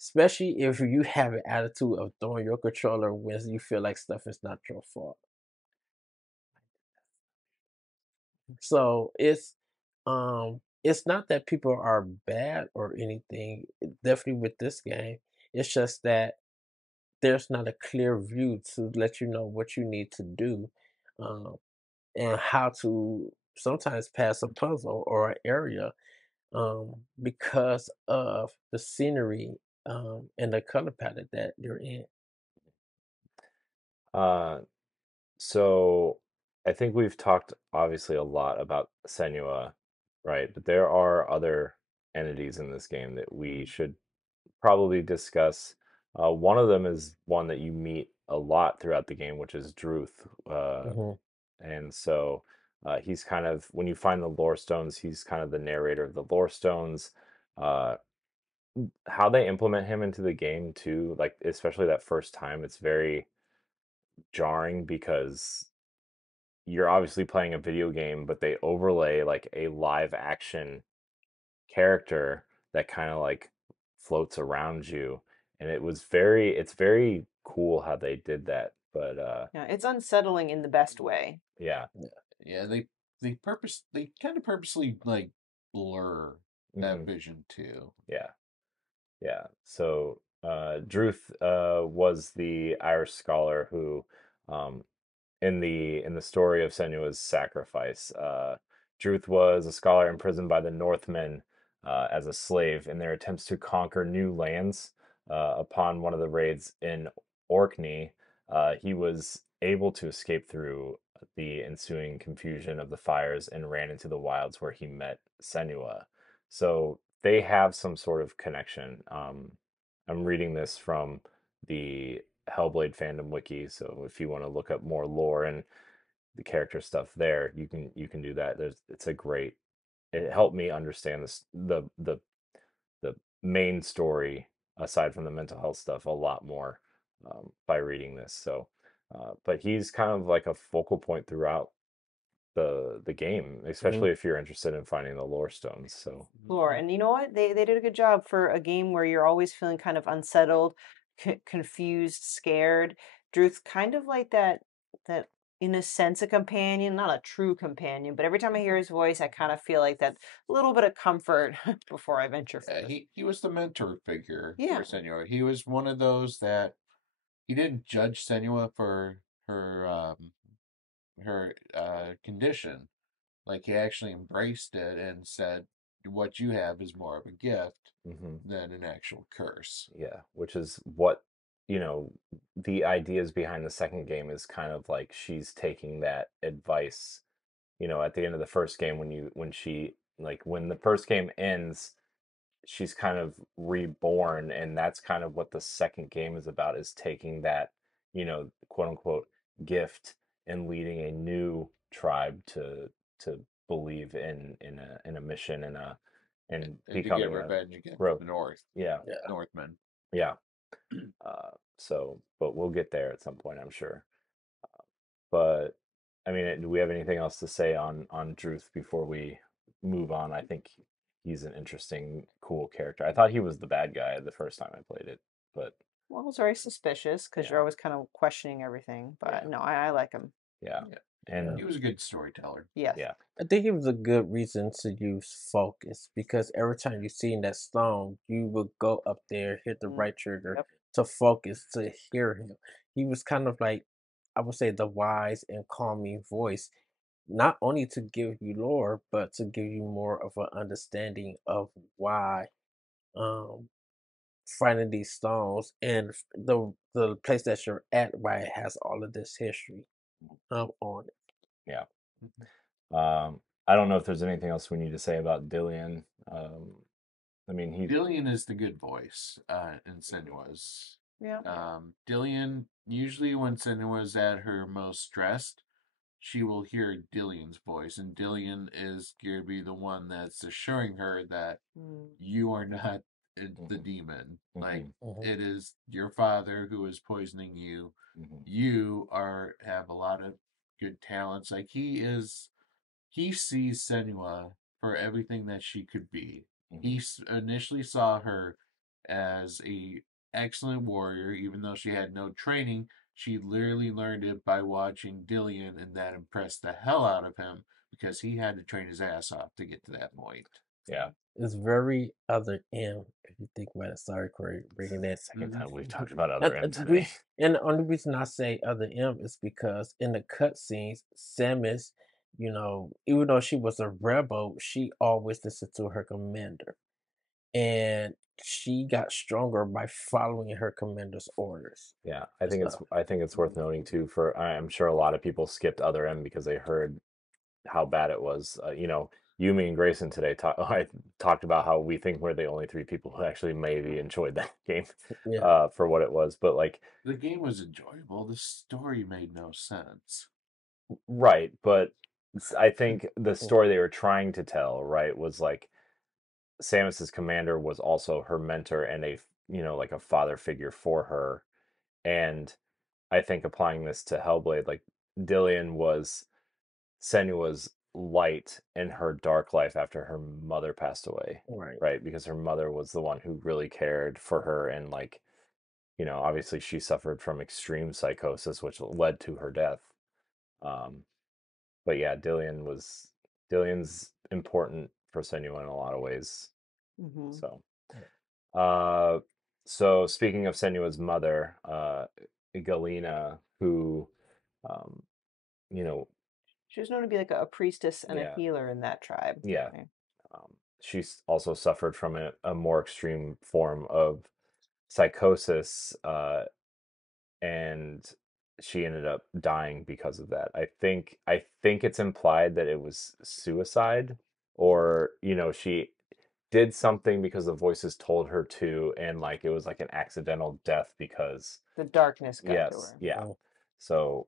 especially if you have an attitude of throwing your controller when you feel like stuff is not your fault. So it's not that people are bad or anything. Definitely with this game, it's just that there's not a clear view to let you know what you need to do, um, and how to sometimes pass a puzzle or an area, because of the scenery, and the color palette that you're in. Uh, so I think we've talked obviously a lot about Senua, right? But there are other entities in this game that we should probably discuss. One of them is one that you meet a lot throughout the game, which is Druth. Mhm. And so he's kind of, when you find the lore stones, he's kind of the narrator of the lore stones. Uh, how they implement him into the game too, like especially that first time, it's very jarring because you're obviously playing a video game, but they overlay like a live action character that kind of like floats around you. And it's very cool how they did that. But Yeah, it's unsettling in the best way. yeah. Yeah, they kind of purposely like blur that Hmm. vision too. Yeah. Yeah. So Druth was the Irish scholar who um, in the story of Senua's sacrifice. Druth was a scholar imprisoned by the Northmen as a slave in their attempts to conquer new lands. Upon one of the raids in Orkney, he was able to escape through the ensuing confusion of the fires and ran into the wilds where he met Senua. So they have some sort of connection. I'm reading this from the Hellblade fandom wiki. So if you want to look up more lore and the character stuff there, you can do that. It's a great. It helped me understand this the main story aside from the mental health stuff a lot more by reading this. So, but he's kind of like a focal point throughout the game, Mhm. especially if you're interested in finding the lore stones. So, Lore. And you know what? They did a good job for a game where you're always feeling kind of unsettled, confused, scared. Druth's kind of like that in a sense a companion, not a true companion, but every time I hear his voice, I kind of feel like that little bit of comfort before I venture forth. He was the mentor figure for Yeah. Senua. He was one of those that he didn't judge Senua for her condition. Like he actually embraced it and said, "What you have is more of a gift mhm. than an actual curse." Yeah, which is what, you know, the ideas behind the second game is kind of like she's taking that advice, at the end of the first game when she like when the first game ends, she's kind of reborn, and that's kind of what the second game is about, is taking that, quote unquote gift and leading a new tribe to believe in a mission and And to get becoming a revenge against growth. the North Yeah. Yeah. Northmen. Yeah. But we'll get there at some point, I'm sure. But I mean, do we have anything else to say on Druth before we move on? I think he's an interesting, cool character. I thought he was the bad guy the first time I played it, but Well, I was very suspicious because you're yeah, always kind of questioning everything. yeah, But no, I like him. yeah, Yeah, Yeah. and he was a good storyteller. Yes. yeah, I think it was a good reason to use focus because every time you see that stone, you would go up there, hit the Mm, right trigger yep. to focus to hear him. He was kind of like, I would say, the wise and calming voice, not only to give you lore, but to give you more of an understanding of why um finding these stones and the place that you're at, why it has all of this history on it. yeah. Mhm. I don't know if there's anything else we need to say about Dillian. I mean, Dillian is the good voice in Senua's. Yeah. Dillian, usually when Senua's at her most stressed, she will hear Dillian's voice, and Dillian is going to be the one that's assuring her that Mm. you are not the mhm, demon. Like mhm, Mhm. it is your father who is poisoning you. mhm, You have a lot of good talents. Like he sees Senua for everything that she could be. mhm, He initially saw her as a excellent warrior, even though she had no training. She literally learned it by watching Dillian, and that impressed the hell out of him because he had to train his ass off to get to that point. Yeah. It's very other M if you think about it. Sorry, Corey, bringing that. Second time we've talked about other M today. And the only reason I say other M is because in the cutscenes, Samus, even though she was a rebel, she always listened to her commander, and she got stronger by following her commander's orders. Yeah, I think it's worth noting too. I'm sure a lot of people skipped other M because they heard how bad it was. Yumi and Grayson today I talked about how we think we're the only three people who actually maybe enjoyed that game for what it was. But like, the game was enjoyable. The story made no sense. Right, but I think the story they were trying to tell, right, was like Samus's commander was also her mentor and like a father figure for her. And I think applying this to Hellblade, like Dillian was Senua's light in her dark life after her mother passed away. Right. Because her mother was the one who really cared for her. And like, obviously she suffered from extreme psychosis, which led to her death. But yeah, Dillion's important for Senua in a lot of ways. Mm-hmm. So speaking of Senua's mother, Galena, who, she was known to be like a priestess and a healer in that tribe. Yeah. Right? She's also suffered from a more extreme form of psychosis, and she ended up dying because of that. I think it's implied that it was suicide, or she did something because the voices told her to, and like it was like an accidental death because the darkness got to her. Yeah. So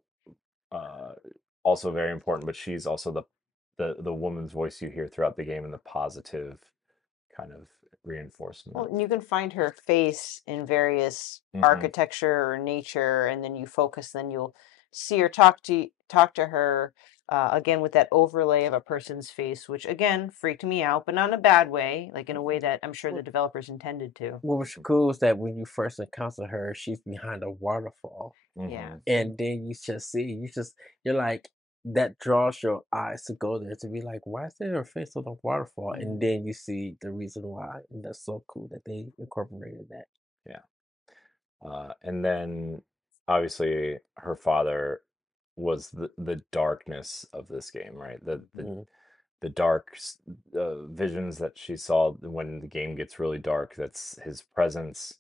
also very important, but she's also the woman's voice you hear throughout the game and the positive kind of reinforcement. Well, and you can find her face in various architecture or nature, and then you focus, then you'll see her talk to her again with that overlay of a person's face, which again freaked me out, but not in a bad way, like in a way that I'm sure the developers intended to. What was cool is that when you first encounter her, she's behind a waterfall. Yeah. And then you're like, that draws your eyes to go there to be like, why is there a face on the waterfall? And then you see the reason why. And that's so cool that they incorporated that. Yeah. And then obviously her father was the darkness of this game, right? The dark visions that she saw when the game gets really dark. That's his presence.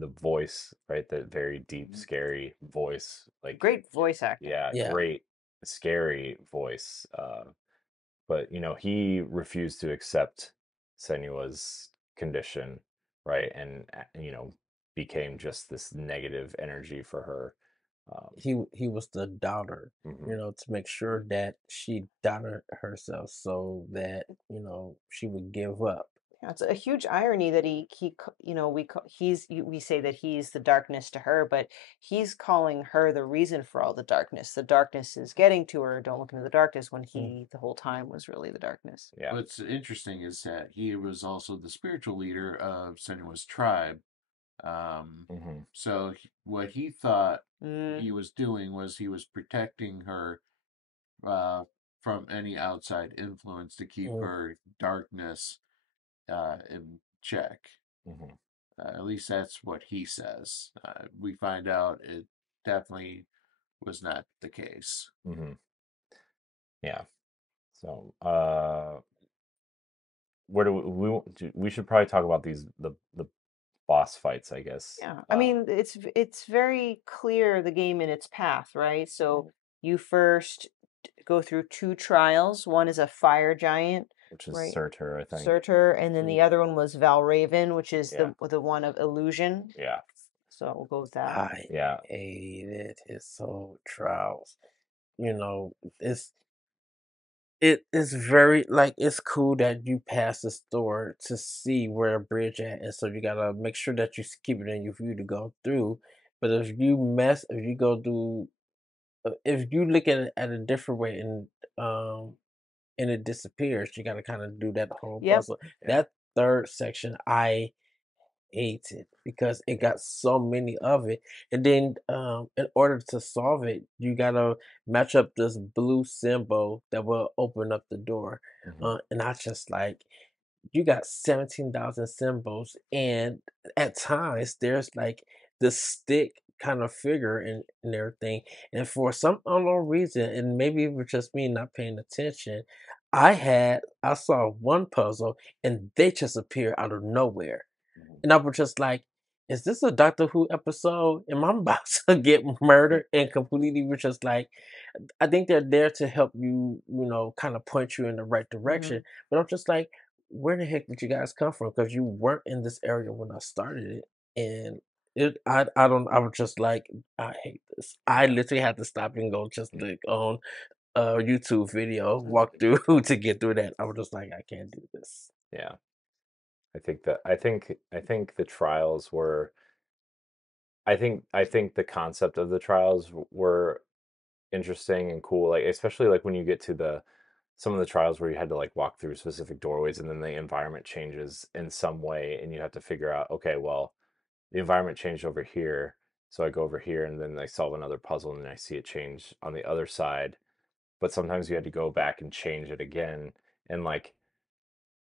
The voice, right? That very deep, scary voice, like great voice acting. Yeah, great, scary voice. But he refused to accept Senua's condition, right? And became just this negative energy for her. He was the doubter, to make sure that she doubted herself so that she would give up. Yeah, it's a huge irony that we say that he's the darkness to her, but he's calling her the reason for all the darkness. The darkness is getting to her. Don't look into the darkness, when he the whole time was really the darkness. Yeah. What's interesting is that he was also the spiritual leader of Senua's tribe. So what he thought he was doing was he was protecting her from any outside influence to keep her darkness in check. At least that's what he says. We find out it definitely was not the case. Yeah. So, where do we should probably talk about the boss fights, I guess. Yeah. I mean, it's very clear, the game in its path, right? So you first go through 2 trials. One is a fire giant, which is Surtur, I think. Surtur, and then the other one was Valraven, which is the one of illusion. Yeah. So we'll go with that. I hated his soul trials. It is very, like, it's cool that you pass the store to see where a bridge at, and so you gotta make sure that you keep it in your view to go through. But if you go through, if you look at it at a different way and it disappears, you gotta kind of do that whole puzzle. That third section, I hates it because it got so many of it. And then in order to solve it, you gotta match up this blue symbol that will open up the door. And I just like you got 17,000 symbols, and at times there's like this stick kind of figure and everything. And for some unknown reason, and maybe it was just me not paying attention, I saw one puzzle and they just appeared out of nowhere. And I was just like, is this a Doctor Who episode? Am I about to get murdered? And completely was just like, I think they're there to help you, kind of point you in the right direction. But I'm just like, where the heck did you guys come from? Because you weren't in this area when I started it. And I was just like, I hate this. I literally had to stop and go just click on a YouTube video, walk through to get through that. I was just like, I can't do this. Yeah. I think the trials were I think the concept of the trials were interesting and cool, like especially like when you get to the some of the trials where you had to like walk through specific doorways and then the environment changes in some way and you have to figure out, okay, well, the environment changed over here, so I go over here and then I solve another puzzle and then I see it change on the other side. But sometimes you had to go back and change it again, and like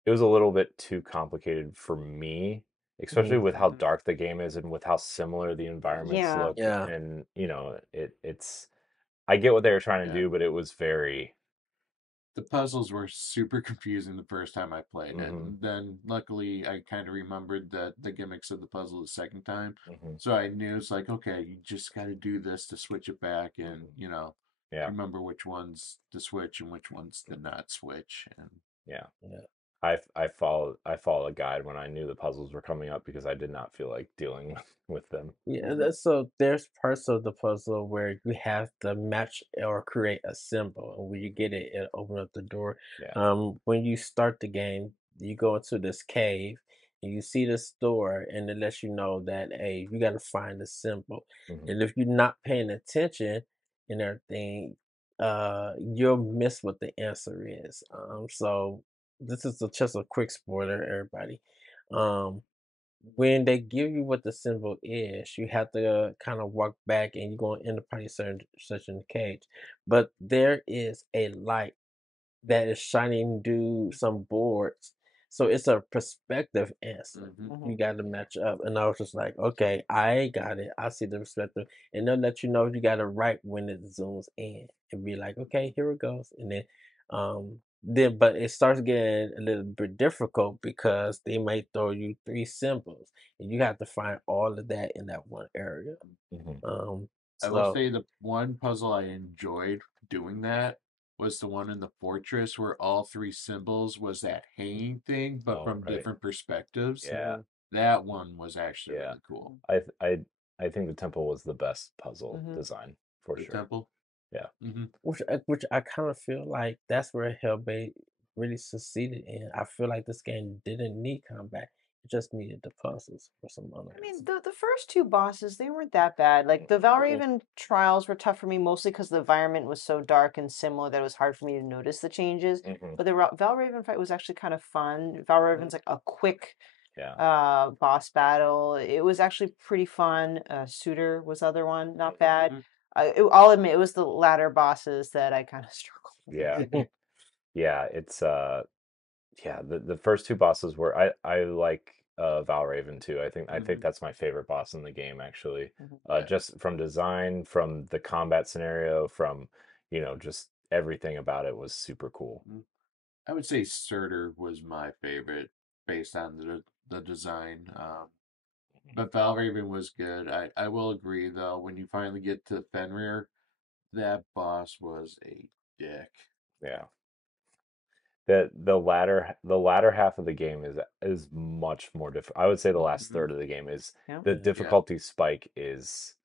it was a little bit too complicated for me, especially with how dark the game is and with how similar the environments Yeah. look. Yeah. And it's I get what they were trying to Yeah. do, but it was very The puzzles were super confusing the first time I played, Mhm. and then luckily I kind of remembered the gimmicks of the puzzle the second time, Mhm. so I knew it's like, okay, you just got to do this to switch it back, and Yeah, remember which ones to switch and which ones to not switch, and yeah. Yeah. I followed a guide when I knew the puzzles were coming up because I did not feel like dealing with them. Yeah, so there's parts of the puzzle where you have to match or create a symbol, and when you get it, it opens up the door. Yeah. When you start the game, you go into this cave, and you see this door, and it lets you know that hey, you got to find the symbol, Mhm. and if you're not paying attention and everything, you'll miss what the answer is. So this is just a quick spoiler, everybody. Um, when they give you what the symbol is, you have to kind of walk back and you're going to end up probably searching the cage. But there is a light that is shining through some boards. So it's a perspective answer. You got to match up. And I was just like, okay, I got it. I see the perspective. And they'll let you know you got it right when it zooms in and be like, okay, here it goes. And but it starts getting a little bit difficult because they might throw you three symbols and you have to find all of that in that one area. Mhm. I will So say the one puzzle I enjoyed doing that was the one in the fortress where all three symbols was that hanging thing, but Oh, from right. different perspectives. Yeah. That one was actually Yeah. really cool. I th- I I think the temple was the best puzzle Mhm. design for The sure. temple. Yeah. which I kind of feel like that's where Hellblade really succeeded in. I feel like this game didn't need combat; it just needed the puzzles for some unknown I mean, reason. the first two bosses, they weren't that bad. Like the Valraven trials were tough for me mostly because the environment was so dark and similar that it was hard for me to notice the changes. Mhm. But the Valraven fight was actually kind of fun. Valraven's like a quick Yeah. boss battle. It was actually pretty fun. Suitor was the other one, not bad. I'll admit it was the latter bosses that I kind of struggled Yeah. with. Yeah, it's yeah, the first two bosses were I like Valraven too. I think that's my favorite boss in the game actually. Mhm. Yeah. Just from design, from the combat scenario, from just everything about it was super cool. I would say Surtur was my favorite based on the design. But Valraven was good. I will agree though, when you finally get to Fenrir, that boss was a dick. Yeah. The latter half of the game is much more difficult. I would say the last third of the game is Yeah. the Yeah. difficulty spike is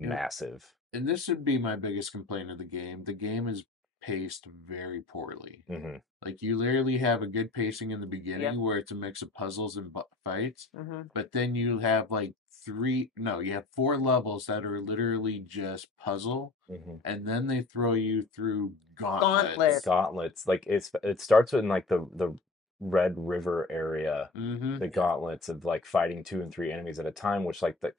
And, massive. and this would be my biggest complaint of the game. The game is paced very poorly. Hmm. Like you literally have a good pacing in the Yep. beginning where it's a mix of puzzles and fights, Mm-hmm. but then you have like you have four levels that are literally just puzzle, Hmm. and then they throw you through Gauntlet. gauntlets. Gauntlets, like it starts with like the Red River area, Mm-hmm. the gauntlets of like fighting 2 and 3 enemies at a time, which like the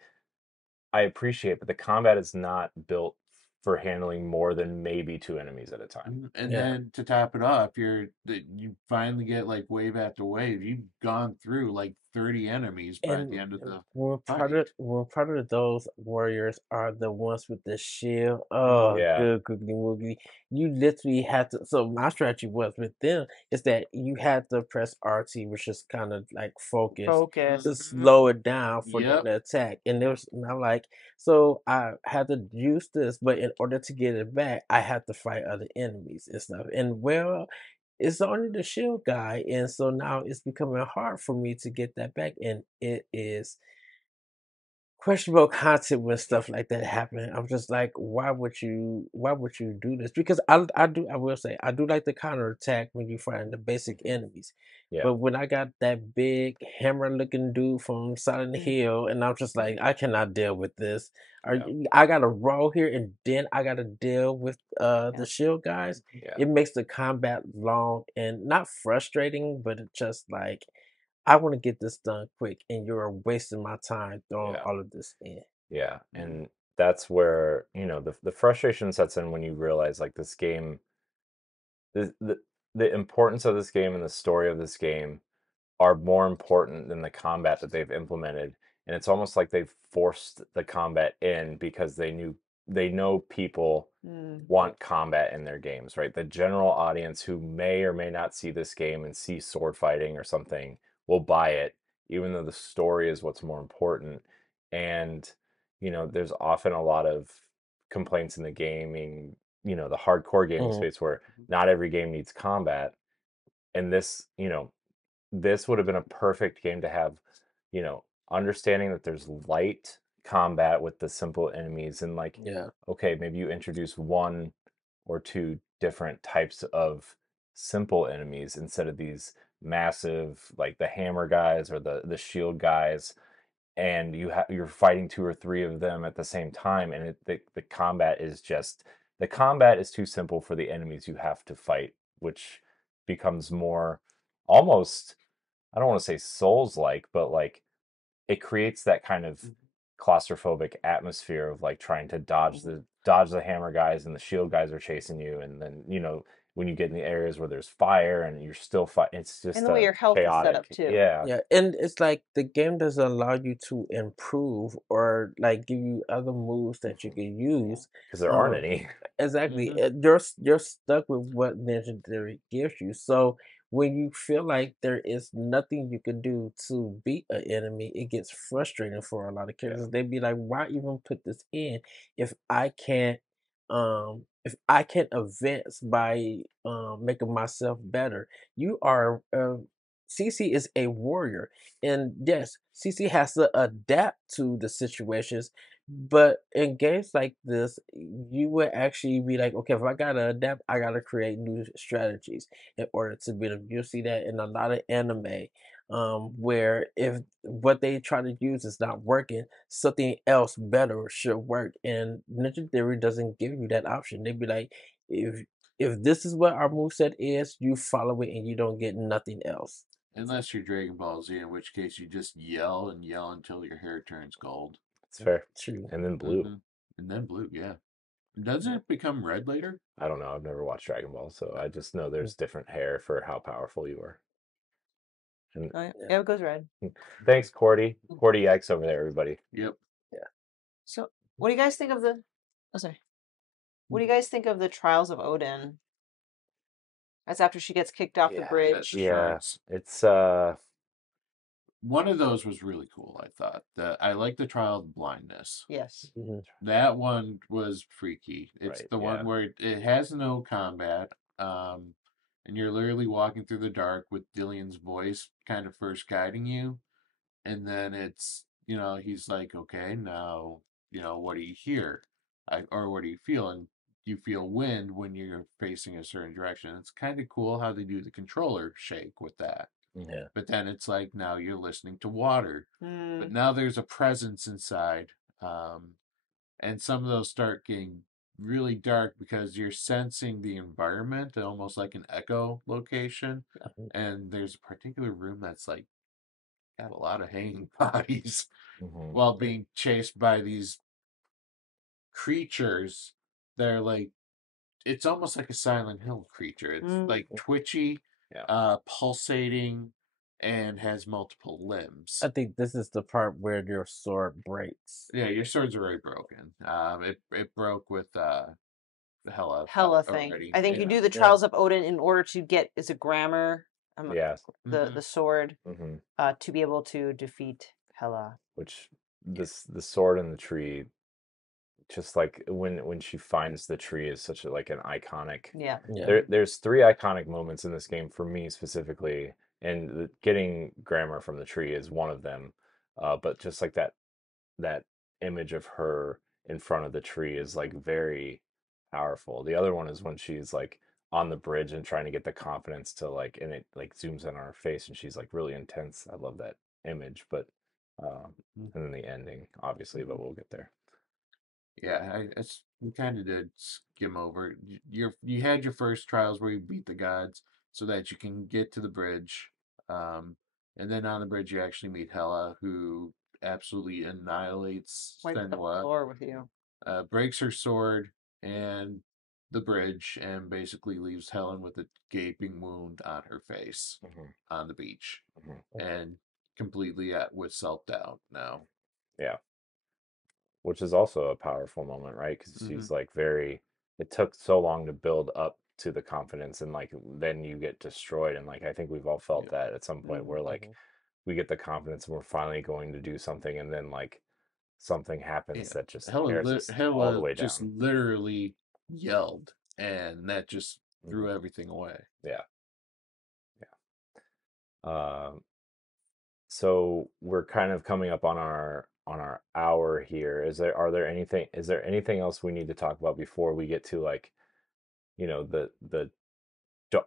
I appreciate, but the combat is not built for handling more than maybe 2 enemies at a time. And Yeah. then to top it off, you finally get like wave after wave. You've gone through like 30 enemies by the And end of the when fight. part of those warriors are the ones with the shield. Oh, Yeah, good googly woogly. You literally had to. So my strategy was with them is that you had to press RT, which is kind of like focus, Focus. to Mhm. slow it down for them Yep. to attack. And there was not like so I had to use this, but in order to get it back, I had to fight other enemies and stuff. And well, it's only the shield guy, and so now it's becoming hard for me to get that back, and it is questionable content when stuff like that happen. I'm just like, why would you do this? Because I will say I do like the counterattack when you find the basic enemies. yeah, But when I got that big hammer looking dude from Silent Mm. Hill and I'm just like, I cannot deal with this. Yeah. I gotta roll here and then I gotta deal with Yeah. the shield guys. yeah, It makes the combat long and not frustrating, but it just like I want to get this done quick, and you're wasting my time throwing yeah, all of this in. yeah. And that's where, the frustration sets in when you realize like this game, the importance of this game and the story of this game are more important than the combat that they've implemented. And it's almost like they've forced the combat in because they know people Mm. want combat in their games, right? The general audience who may or may not see this game and see sword fighting or something will buy it, even though the story is what's more important. And, there's often a lot of complaints in the gaming, the hardcore gaming Mhm. space where not every game needs combat. And this would have been a perfect game to have, understanding that there's light combat with the simple enemies and like, Yeah. okay, maybe you introduce one or two different types of simple enemies instead of these massive like the hammer guys or the shield guys, and you're fighting two or three of them at the same time, and the combat is just the combat is too simple for the enemies you have to fight, which becomes more almost, I don't want to say Souls like, but like it creates that kind of claustrophobic atmosphere of like trying to dodge the hammer guys and the shield guys are chasing you, and then when you get in the areas where there's fire and you're still fighting, it's And just the way a your health is set up chaotic. too. Yeah, Yeah, and it's like the game doesn't allow you to improve or like give you other moves that you can use. because there aren't Um, any. Exactly. Mhm. You're stuck with what Ninja Theory gives you. So when you feel like there is nothing you can do to beat an enemy, it gets frustrating for a lot of Yeah, characters. They'd be like, "Why even put this in if I can't advance by making myself better?" You are CC is a warrior, and yes, CC has to adapt to the situations, but in games like this, you would actually be like, okay, if I gotta adapt, I gotta create new strategies in order to beat them. You'll see that in a lot of anime, where if what they try to use is not working, something else better should work. And Ninja Theory doesn't give you that option. They'd be like, if this is what our moveset is, you follow it and you don't get nothing else. Unless you're Dragon Ball Z, in which case you just yell and yell until your hair turns gold. it's fair. True. And then blue. Hmm. And then blue, yeah. Doesn't it become red later? I don't know. I've never watched Dragon Ball, so I just know there's different hair for how powerful you are. And Oh, yeah. Yeah. Yeah, it goes red. thanks, Cordy. Cordy Yikes over there, everybody. Yep. So, what do you guys think of the? Oh, sorry. What do you guys think of the Trials of Odin? That's after she gets kicked off the Yeah, At bridge. the yeah. shards. It's One of those was really cool, I thought. I like the trial of blindness. Yes. Mhm. That one was freaky. It's right. the Yeah, one where it has no combat, and you're literally walking through the dark with Dillian's voice kind of first guiding you, and then he's like, okay, now what do you hear, or what do you feel, and you feel wind when you're facing a certain direction. It's kind of cool how they do the controller shake with that. mhm, Yeah. But then it's like now you're listening to water, but Mm. now there's a presence inside. And some of those start getting really dark because you're sensing the environment, almost like an echo location. And there's a particular room that's like got a lot of hanging bodies Mhm. while being chased by these creatures. They're like, it's almost like a Silent Hill creature. It's like twitchy, Yeah. pulsating, and has multiple limbs. I think this is the part where your sword breaks. Yeah, your sword's already broken. It broke with Hella Hella thing. already. I think you Yeah. do the Trials of Odin in order to get, is it grammar? Yes. The sword hmm to be able to defeat Hela. Which the sword in the tree, just like when she finds the tree, is such a, like an iconic. Yeah. Yeah. There's three iconic moments in this game for me specifically, and getting grammar from the tree is one of them. But just like that image of her in front of the tree is like very powerful. The other one is when she's like on the bridge and trying to get the confidence to like, and it like zooms in on her face and she's like really intense. I love that image, but and then the ending, obviously, but we'll get there. Yeah, we kind of did skim over. You had your first trials where you beat the gods so that you can get to the bridge, and then on the bridge you actually meet Hela, who absolutely annihilates Wipe the Senua, floor with you. breaks her sword and the bridge, and basically leaves Helen with a gaping wound on her face on the beach, and completely with self doubt now. Yeah. Which is also a powerful moment, right? Because she's like very, it took so long to build up to the confidence, and like then you get destroyed. And like I think we've all felt that at some point where like we get the confidence and we're finally going to do something, and then like something happens Yeah, that just tears us all the Hella way just down. literally yelled, and that just threw everything away. Yeah. So we're kind of coming up on our hour here. Is there anything else we need to talk about before we get to like, the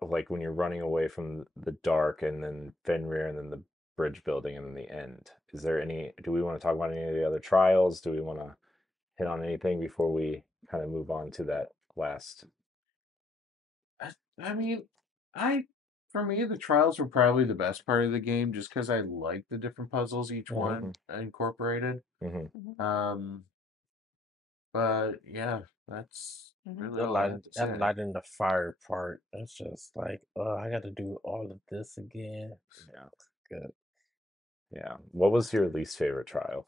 like when you're running away from the dark and then Fenrir and then the bridge building and then the end? Do we want to talk about any of the other trials? Do we want to hit on anything before we kind of move on to that last? I mean, I for me the trials were probably the best part of the game, just because I like the different puzzles each one incorporated. Mm-hmm. Um, but yeah, that's really That all I have to say. lighting the fire part, it's just like, I got to do all of this again. Yeah. Good. Yeah. What was your least favorite trial?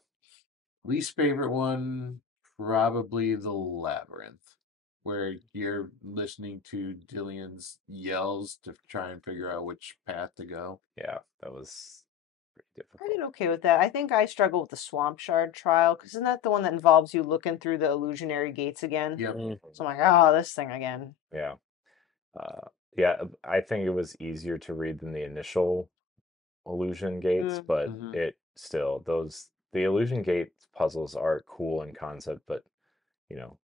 Least favorite one, probably the labyrinth, where you're listening to Dillian's yells to try and figure out which path to go. Yeah, that was pretty I difficult. did okay with that. I think I struggle with the Swamp Shard trial because isn't that the one that involves you looking through the illusionary gates again? Yep. So I'm like, oh, this thing again. Yeah. Yeah, I think it was easier to read than the initial illusion gates, but it still, the illusion gate puzzles are cool in concept, but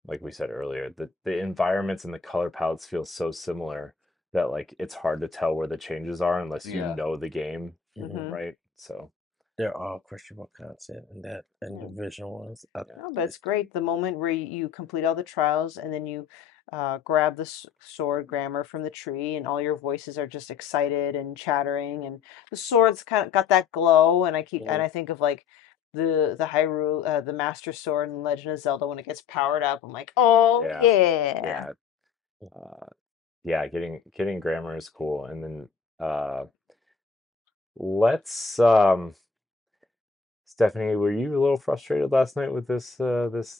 like we said earlier, the environments and the color palettes feel so similar that like it's hard to tell where the changes are unless you Yeah. know the game, Mm-hmm. right? So They're all questionable content in that and the visual ones. No, but it's great the moment where you complete all the trials and then you grab the sword grammar from the tree and all your voices are just excited and chattering and the sword's kind of got that glow and I think of like the Hyrule the Master Sword in Legend of Zelda when it gets powered up. I'm like, oh yeah, yeah. yeah, yeah. Getting grammar is cool, and then let's Stephanie, were you a little frustrated last night with this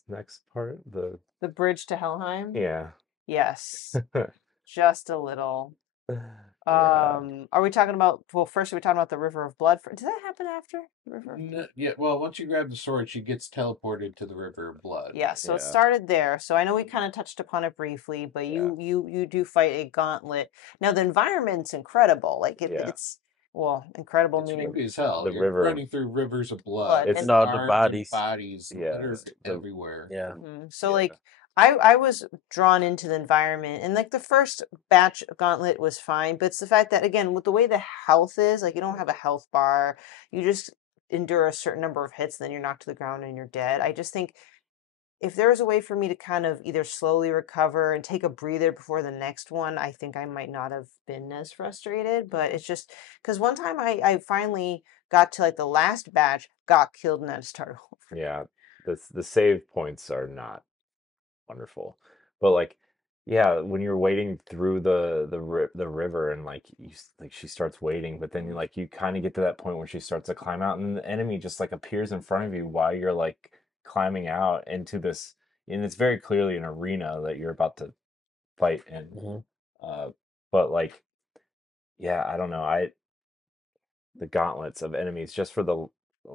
next part? The bridge to Helheim? Yeah. Yes. Just a little. Yeah. Are we talking about, well, first are we talking about the River of Blood? Did that happen after the River of Blood? Yeah, well, once you grab the sword, she gets teleported to the River of Blood. Yeah, so it Yeah. started there. So I know we kind of touched upon it briefly, but you do fight a gauntlet. Now the environment's incredible. Like it's well, incredible It's meaning creepy as hell. The You're river. running through rivers of blood. Blood, It's and No, the arms and bodies. bodies Yeah, littered everywhere. Yeah. so Yeah. like I was drawn into the environment and like the first batch of gauntlet was fine, but it's the fact that again with the way the health is, like you don't have a health bar, you just endure a certain number of hits, and then you're knocked to the ground and you're dead. I just think if there was a way for me to kind of either slowly recover and take a breather before the next one, I think I might not have been as frustrated. But it's just because one time I finally got to like the last batch, got killed, and then started over. Yeah, the save points are not wonderful. But like, yeah, when you're wading through the river and like like she starts wading, but then like you kind of get to that point where she starts to climb out, and the enemy just like appears in front of you while you're like climbing out into this, and it's very clearly an arena that you're about to fight in. Mhm. But like, yeah, I don't know. The gauntlets of enemies just for the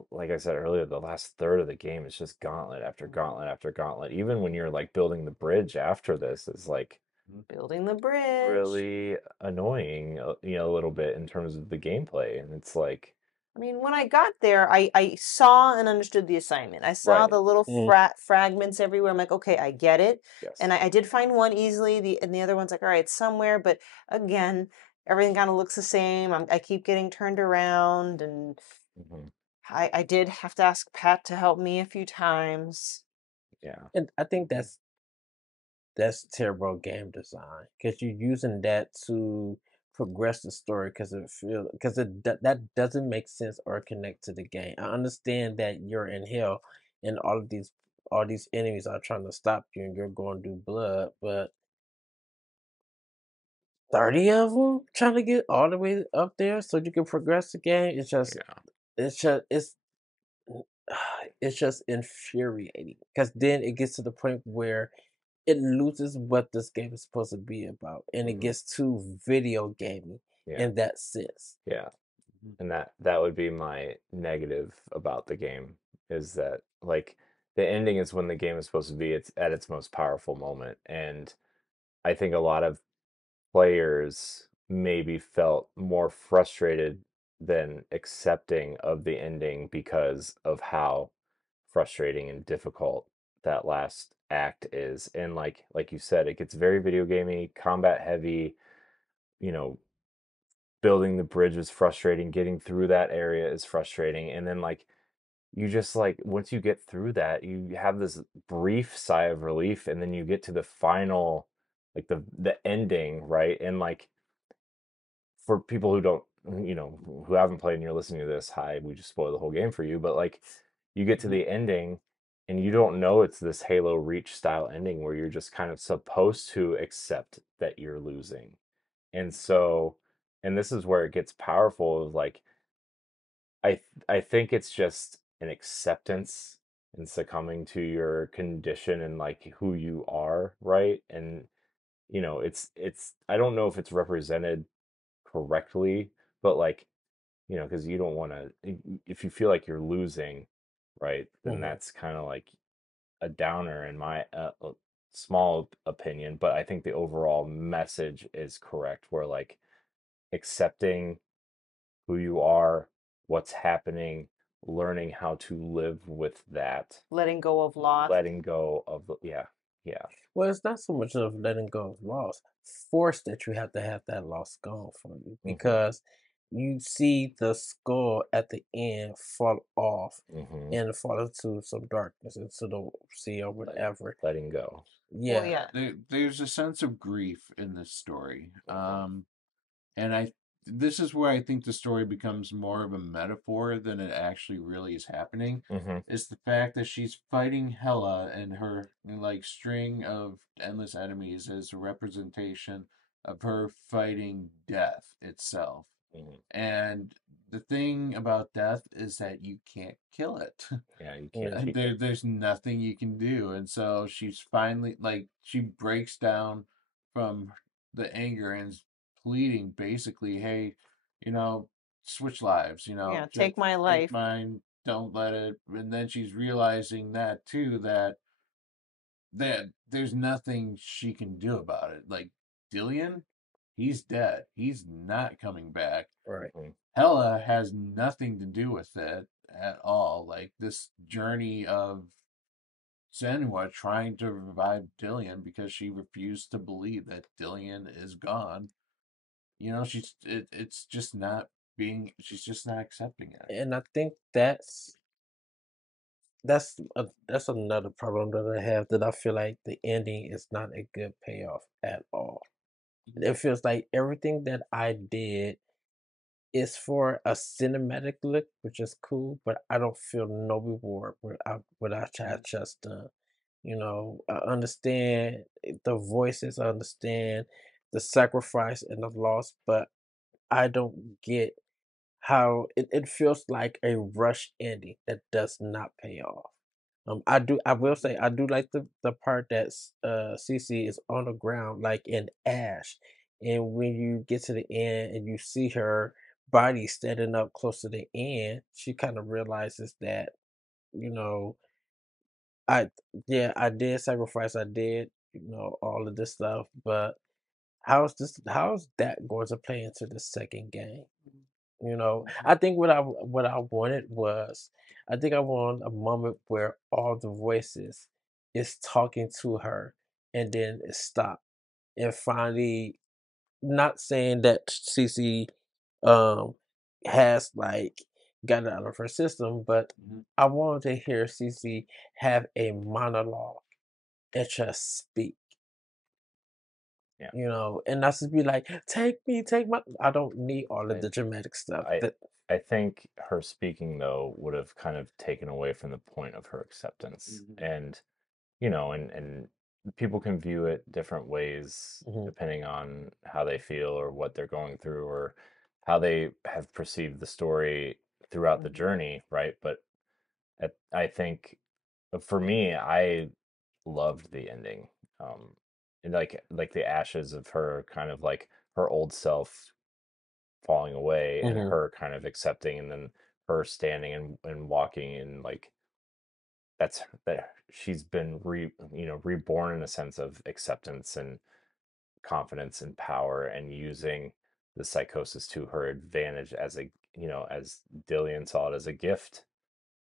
like I said earlier, the last third of the game is just gauntlet after gauntlet after gauntlet. Even when you're like building the bridge after this is like Building the bridge. really annoying, a little bit in terms of the gameplay. And it's like, I mean, when I got there, I saw and understood the assignment. I saw right, the little Mm. fragments everywhere. I'm like, okay, I get it. And yes, I did find one easily. And the other one's like, all right, it's somewhere. But again, everything kind of looks the same. I keep getting turned around. And hmm, I did have to ask Pat to help me a few times. yeah, And I think that's terrible game design because you're using that to progress the story because that doesn't make sense or connect to the game. I understand that you're in hell and all these enemies are trying to stop you and you're going through blood, but 30 of them trying to get all the way up there so you can progress the game. yeah, It's just it's just infuriating because then it gets to the point where it loses what this game is supposed to be about, and it hmm, gets too video gaming yeah, in that sense. yeah. And that would be my negative about the game is that like the ending is when the game is supposed to be it's at its most powerful moment. And I think a lot of players maybe felt more frustrated than accepting of the ending because of how frustrating and difficult that last act is. And like you said, it gets very video gamey, combat heavy, you know, building the bridge is frustrating, getting through that area is frustrating. And then like you just like once you get through that, you have this brief sigh of relief and then you get to the final like the ending, right? And like for people who don't who haven't played and you're listening to this, hi, we just spoiled the whole game for you, but like you get to the ending and you don't know it's this Halo Reach style ending where you're just kind of supposed to accept that you're losing. And so and this is where it gets powerful of like I think it's just an acceptance and succumbing to your condition and like who you are, right? And it's I don't know if it's represented correctly, but like, because you don't want to, if you feel like you're losing, right, then Mhm. that's kind of like a downer in my small opinion. But I think the overall message is correct, where like accepting who you are, what's happening, learning how to live with that, Letting go of loss. letting go of yeah, yeah, Well, it's not so much of letting go of loss, force that you have to have that loss gone from you hmm, because you see the skull at the end fall off hmm, and fall into some darkness, into the sea or whatever. letting go. Well, Yeah. yeah. There's a sense of grief in this story. Hmm. And this is where I think the story becomes more of a metaphor than it actually really is happening. Hmm. Is the fact that she's fighting Hela and her like string of endless enemies as a representation of her fighting death itself. Hmm. And the thing about death is that you can't kill it. Yeah, you can't Yeah. And cheat it. there's nothing you can do. And so she's finally like she breaks down from the anger and is pleading basically, hey, you know, switch lives, Yeah, just take my take life. mine, don't let it. And then she's realizing that too, that there's nothing she can do about it. Like Dillian, he's dead. He's not coming back. Right. Hmm. Hella has nothing to do with it at all. Like this journey of Senua trying to revive Dillian because she refused to believe that Dillian is gone. It's just not being. She's just not accepting it. And I think that's that's another problem that I have, that I feel like the ending is not a good payoff at all. It feels like everything that I did is for a cinematic look, which is cool, but I don't feel no reward what I had just done. I understand the voices, I understand the sacrifice and the loss, but I don't get how it feels like a rush ending that does not pay off. I will say I do like the part that Cece is on the ground like in ash, and when you get to the end and you see her body standing up close to the end, she kind of realizes that, you know, I yeah, I did sacrifice, I did, all of this stuff, but how's that going to play into the second game? I think what I wanted was, I think I wanted a moment where all the voices is talking to her, and then it stopped, and finally, not saying that Cece um has like gotten out of her system, but I wanted to hear Cece have a monologue and just speak. Yeah. And not to be like, take me, take my. I don't need all of I the dramatic stuff. I I think her speaking though would have kind of taken away from the point of her acceptance. And and people can view it different ways Mhm, depending on how they feel or what they're going through or how they have perceived the story throughout the journey, right? But I think for me, I loved the ending. And like the ashes of her kind of like her old self falling away and mhm. her kind of accepting and then her standing and walking and like that she's been reborn in a sense of acceptance and confidence and power and using the psychosis to her advantage as a as Dillian saw it as a gift,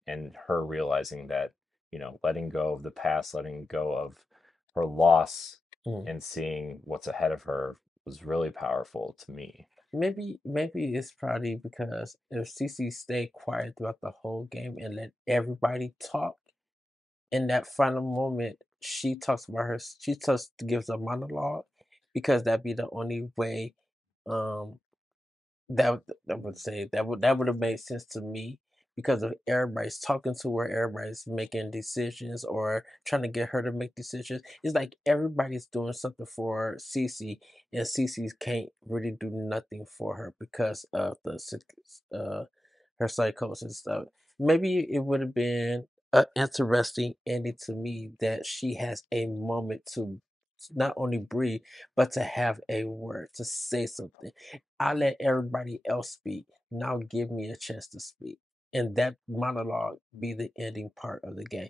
and her realizing that letting go of the past, letting go of her loss, Mm. and seeing what's ahead of her was really powerful to me. Maybe it's probably because if Cece stayed quiet throughout the whole game and let everybody talk, in that final moment she talks about her. She just gives a monologue, because that'd be the only way. Um, that would have made sense to me, because of everybody's talking to her, everybody's making decisions or trying to get her to make decisions. It's like everybody's doing something for Cece, and Cece can't really do nothing for her because of uh her psychosis stuff. Maybe it would have been an interesting ending to me, that she has a moment to not only breathe, but to have a word, to say something. I let everybody else speak. Now give me a chance to speak. And that monologue be the ending part of the game.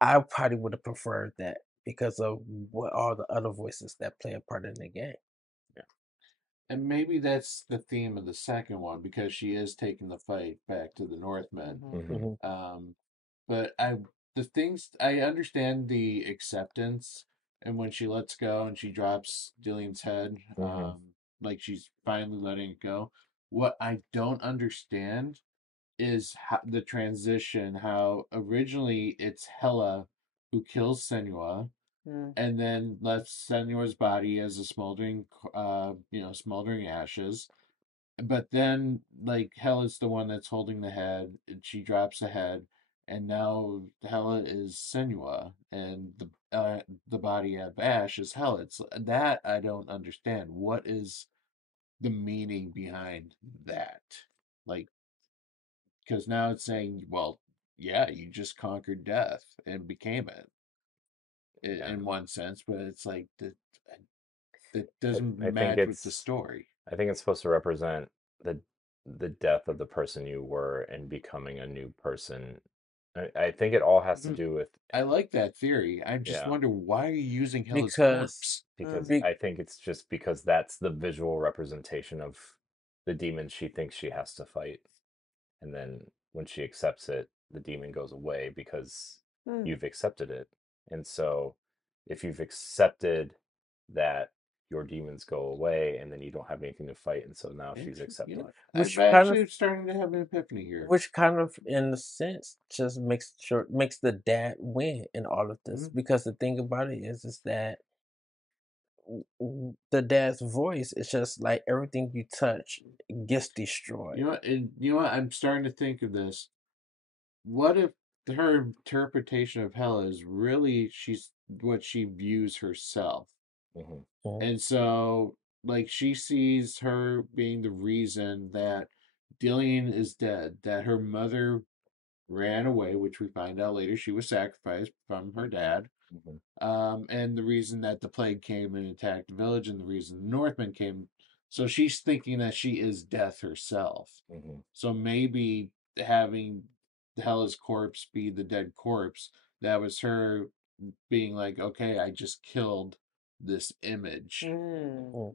I probably would have preferred that, because of what all the other voices that play a part in the game. Yeah. And maybe that's the theme of the second one, because she is taking the fight back to the Northmen. Hmm. Hmm. Um, but the things I understand the acceptance, and when she lets go and she drops Dillian's head, Hmm. like she's finally letting it go. What I don't understand is how, the transition. How originally it's Hela who kills Senua, Mm. and then left Senua's body as a smoldering ashes. But then, like, Hela's the one that's holding the head, and she drops the head, and now Hela is Senua, and the body of Ash is Hela. It's that I don't understand. What is the meaning behind that? Like, because now it's saying, well, yeah, you just conquered death and became it Yeah. in one sense, but it's like that I, doesn't I think match with the it's story. I think it's supposed to represent the the death of the person you were and becoming a new person. I think it all has to Mhm. do with I like that theory. I just yeah, wonder, why are you using Hela's Because corpse? because Mm. be, I think it's just because that's the visual representation of the demon she thinks she has to fight. And then when she accepts it, the demon goes away because Mm. you've accepted it. And so if you've accepted that your demons go away, and then you don't have anything to fight, and so now she's accepting. Which I'm kind of actually starting to have an epiphany here. which kind of in a sense just makes the dad win in all of this, because the thing about it is that the dad's voice is just like everything you touch gets destroyed. You know what? And you know what? I'm starting to think of this. What if her interpretation of hell is really she's what she views herself? Mhm. And so, like, she sees her being the reason that Dillian is dead, that her mother ran away, which we find out later she was sacrificed from her dad. Mhm. And the reason that the plague came and attacked the village, and the reason the Northmen came. So she's thinking that she is death herself. Mhm. So maybe having Hela's corpse be the dead corpse, that was her being like, okay, I just killed this image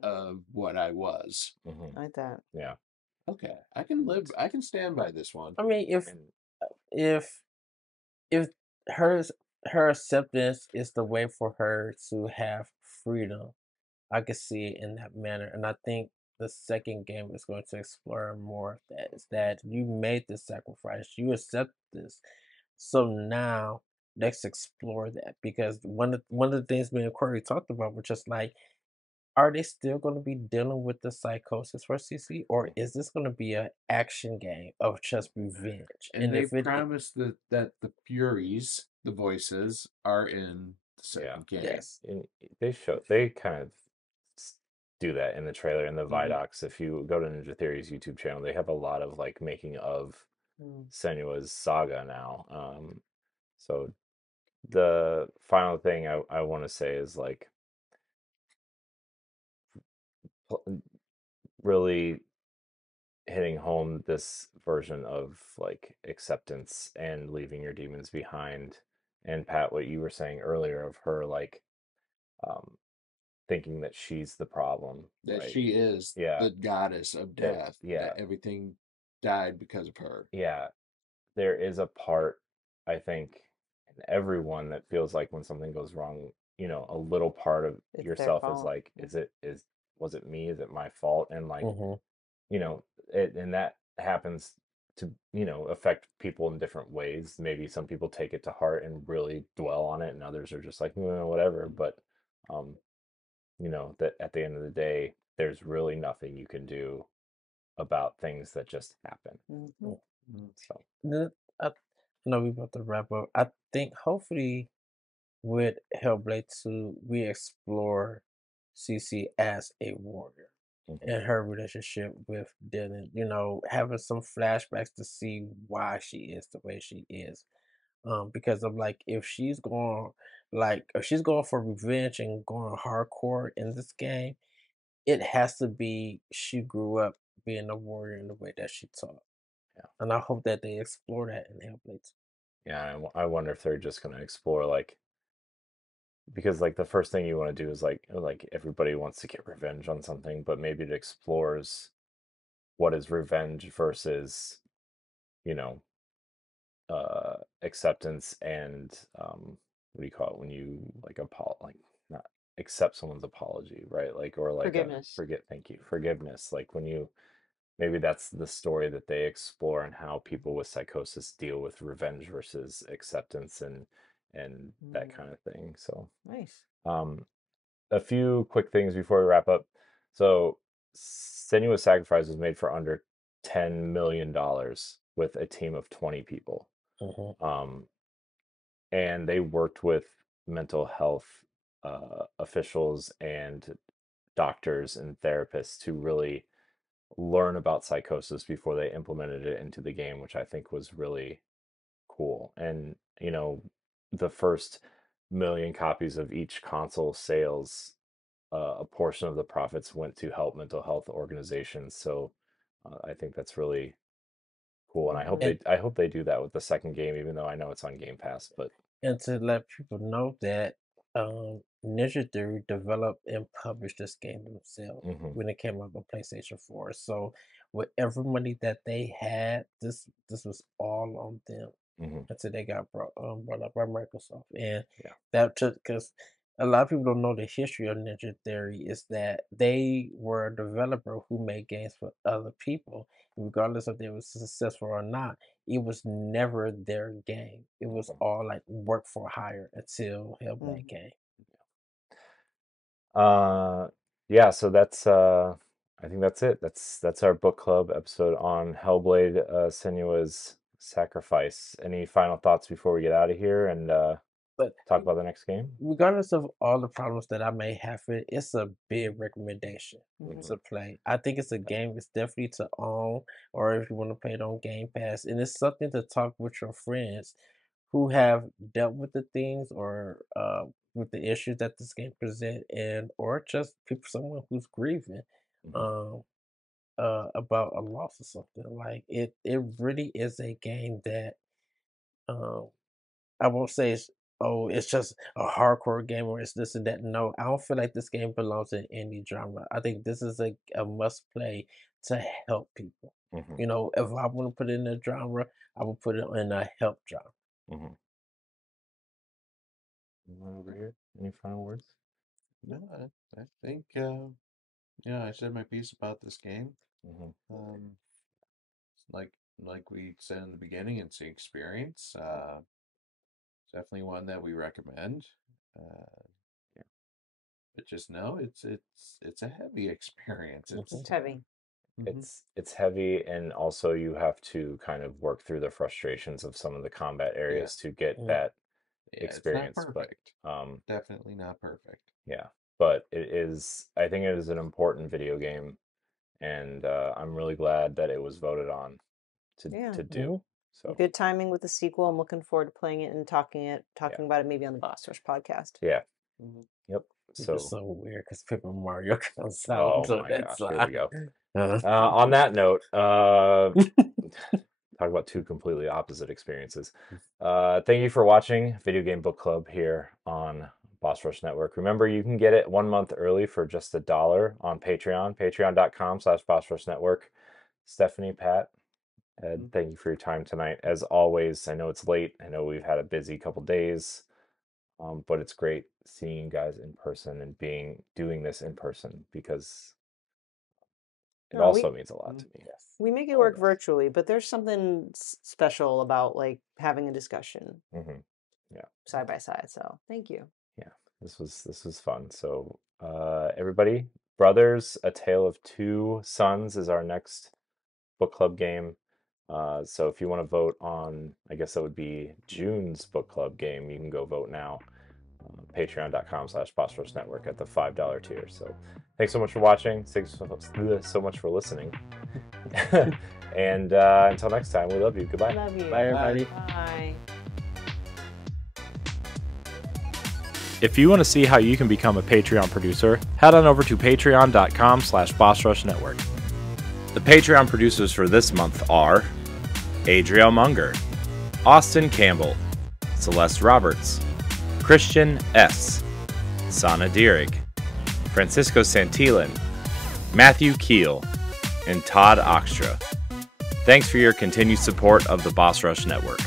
of what I was. Mhm. Like that. Yeah. Okay, I can live. I can stand by this one. I mean, And if if her acceptance is the way for her to have freedom, I could see it in that manner. And I think the second game is going to explore more of that. Is that you made this sacrifice, you accept this, so now let's explore that. Because one of the things me and Corey talked about was just like, are they still going to be dealing with the psychosis for CC, or is this going to be an action game of just revenge? And they promised that the Furies, the voices, are in the second game. Yes. And they kind of do that in the trailer in the Vidocs. If you go to Ninja Theory's YouTube channel, they have a lot of like making of Senua's saga now. So the final thing I want to say is like really hitting home this version of like acceptance and leaving your demons behind. And Pat, what you were saying earlier of her like um thinking that she's the problem, That right? she is Yeah. the goddess of death. Yeah. That everything died because of her. Yeah. There is a part, I think, in everyone that feels like when something goes wrong, a little part of It's their yourself is fault. like, was it me? Is it my fault? And like, Mhm. and that happens to, affect people in different ways. Maybe some people take it to heart and really dwell on it, and others are just like, whatever. But, that at the end of the day, there's really nothing you can do about things that just happen. So, I know we're about to wrap up. I think hopefully with Hellblade 2, we explore CC as a warrior and her relationship with Dylan. Having some flashbacks to see why she is the way she is. Because I'm like, if she's going for revenge and going hardcore in this game, it has to be she grew up being a warrior in the way that she taught. Yeah. And I hope that they explore that in Hellblade 2. Yeah, I wonder if they're just going to explore like, because like the first thing you want to do is like everybody wants to get revenge on something, but maybe it explores what is revenge versus, you know, acceptance and what do you call it when you like not accept someone's apology, right? Like, or like Forgiveness. thank you, forgiveness. Like when you, maybe that's the story that they explore and how people with psychosis deal with revenge versus acceptance and that kind of thing. So Nice. a few quick things before we wrap up. So Senua's Sacrifice was made for under $10 million with a team of 20 people. Um, and they worked with mental health officials and doctors and therapists to really learn about psychosis before they implemented it into the game, which I think was really cool. And, the first million copies of each console sales, a portion of the profits went to help mental health organizations. So I think that's really cool, and I hope they do that with the second game, even though I know it's on Game Pass. But And to let people know that Ninja Theory developed and published this game themselves when it came out on PlayStation 4. So whatever money that they had, this was all on them until they got brought up by Microsoft. And that took, because a lot of people don't know the history of Ninja Theory is that they were a developer who made games for other people. Regardless if they were successful or not, it was never their game. It was all like work for hire until Hellblade came. Yeah, so that's I think that's it. That's our book club episode on Hellblade, Senua's Sacrifice. Any final thoughts before we get out of here and But talk about the next game? regardless of all the problems that I may have with it, it's a big recommendation to play. I think it's a game it's definitely to own, or if you want to play it on Game Pass, and it's something to talk with your friends who have dealt with the things or with the issues that this game present, and or just people, someone who's grieving about a loss or something. Like it really is a game that I won't say it's just a hardcore game or it's this and that. No, I don't feel like this game belongs in any genre. I think this is a must play to help people. You know, if I want to put it in a genre, I will put it in a help genre. Anyone over here? Any final words? No, I think I said my piece about this game. Like we said in the beginning, it's the experience. Definitely one that we recommend. But just know it's a heavy experience. It's heavy. It's heavy, and also you have to kind of work through the frustrations of some of the combat areas to get that experience. It's not perfect. But definitely not perfect. Yeah, but it is. I think it is an important video game, and I'm really glad that it was voted on to do. So good timing with the sequel. I'm looking forward to playing it and talking about it maybe on the Boss Rush podcast. Yeah. Yep. So it's so weird because Paper Mario comes out. Oh so my gosh! like, Here we go. On that note, talk about two completely opposite experiences. Thank you for watching Video Game Book Club here on Boss Rush Network. Remember, you can get it 1 month early for just $1 on Patreon, patreon.com/Boss Rush Network. Stephanie, Pat, Ed, thank you for your time tonight. As always, I know it's late. I know we've had a busy couple days, but it's great seeing you guys in person and doing this in person because it also means a lot to me. Yes. We make it work virtually, but there's something special about like having a discussion. Yeah. Side by side. So thank you. Yeah. This was fun. So everybody, Brothers, A Tale of Two Sons is our next book club game. So if you want to vote on, I guess that would be June's book club game, you can go vote now. Patreon.com/Boss Rush Network at the $5 tier. So thanks so much for watching. Thanks so much for listening. And until next time, we love you. Goodbye. Love you. Bye, everybody. Bye. If you want to see how you can become a Patreon producer, head on over to patreon.com/Boss Rush Network. The Patreon producers for this month are Adriel Munger, Austin Campbell, Celeste Roberts, Christian S., Sana Dirrig, Francisco Santillan, Matthew Keel, and Todd Oxtra. Thanks for your continued support of the Boss Rush Network.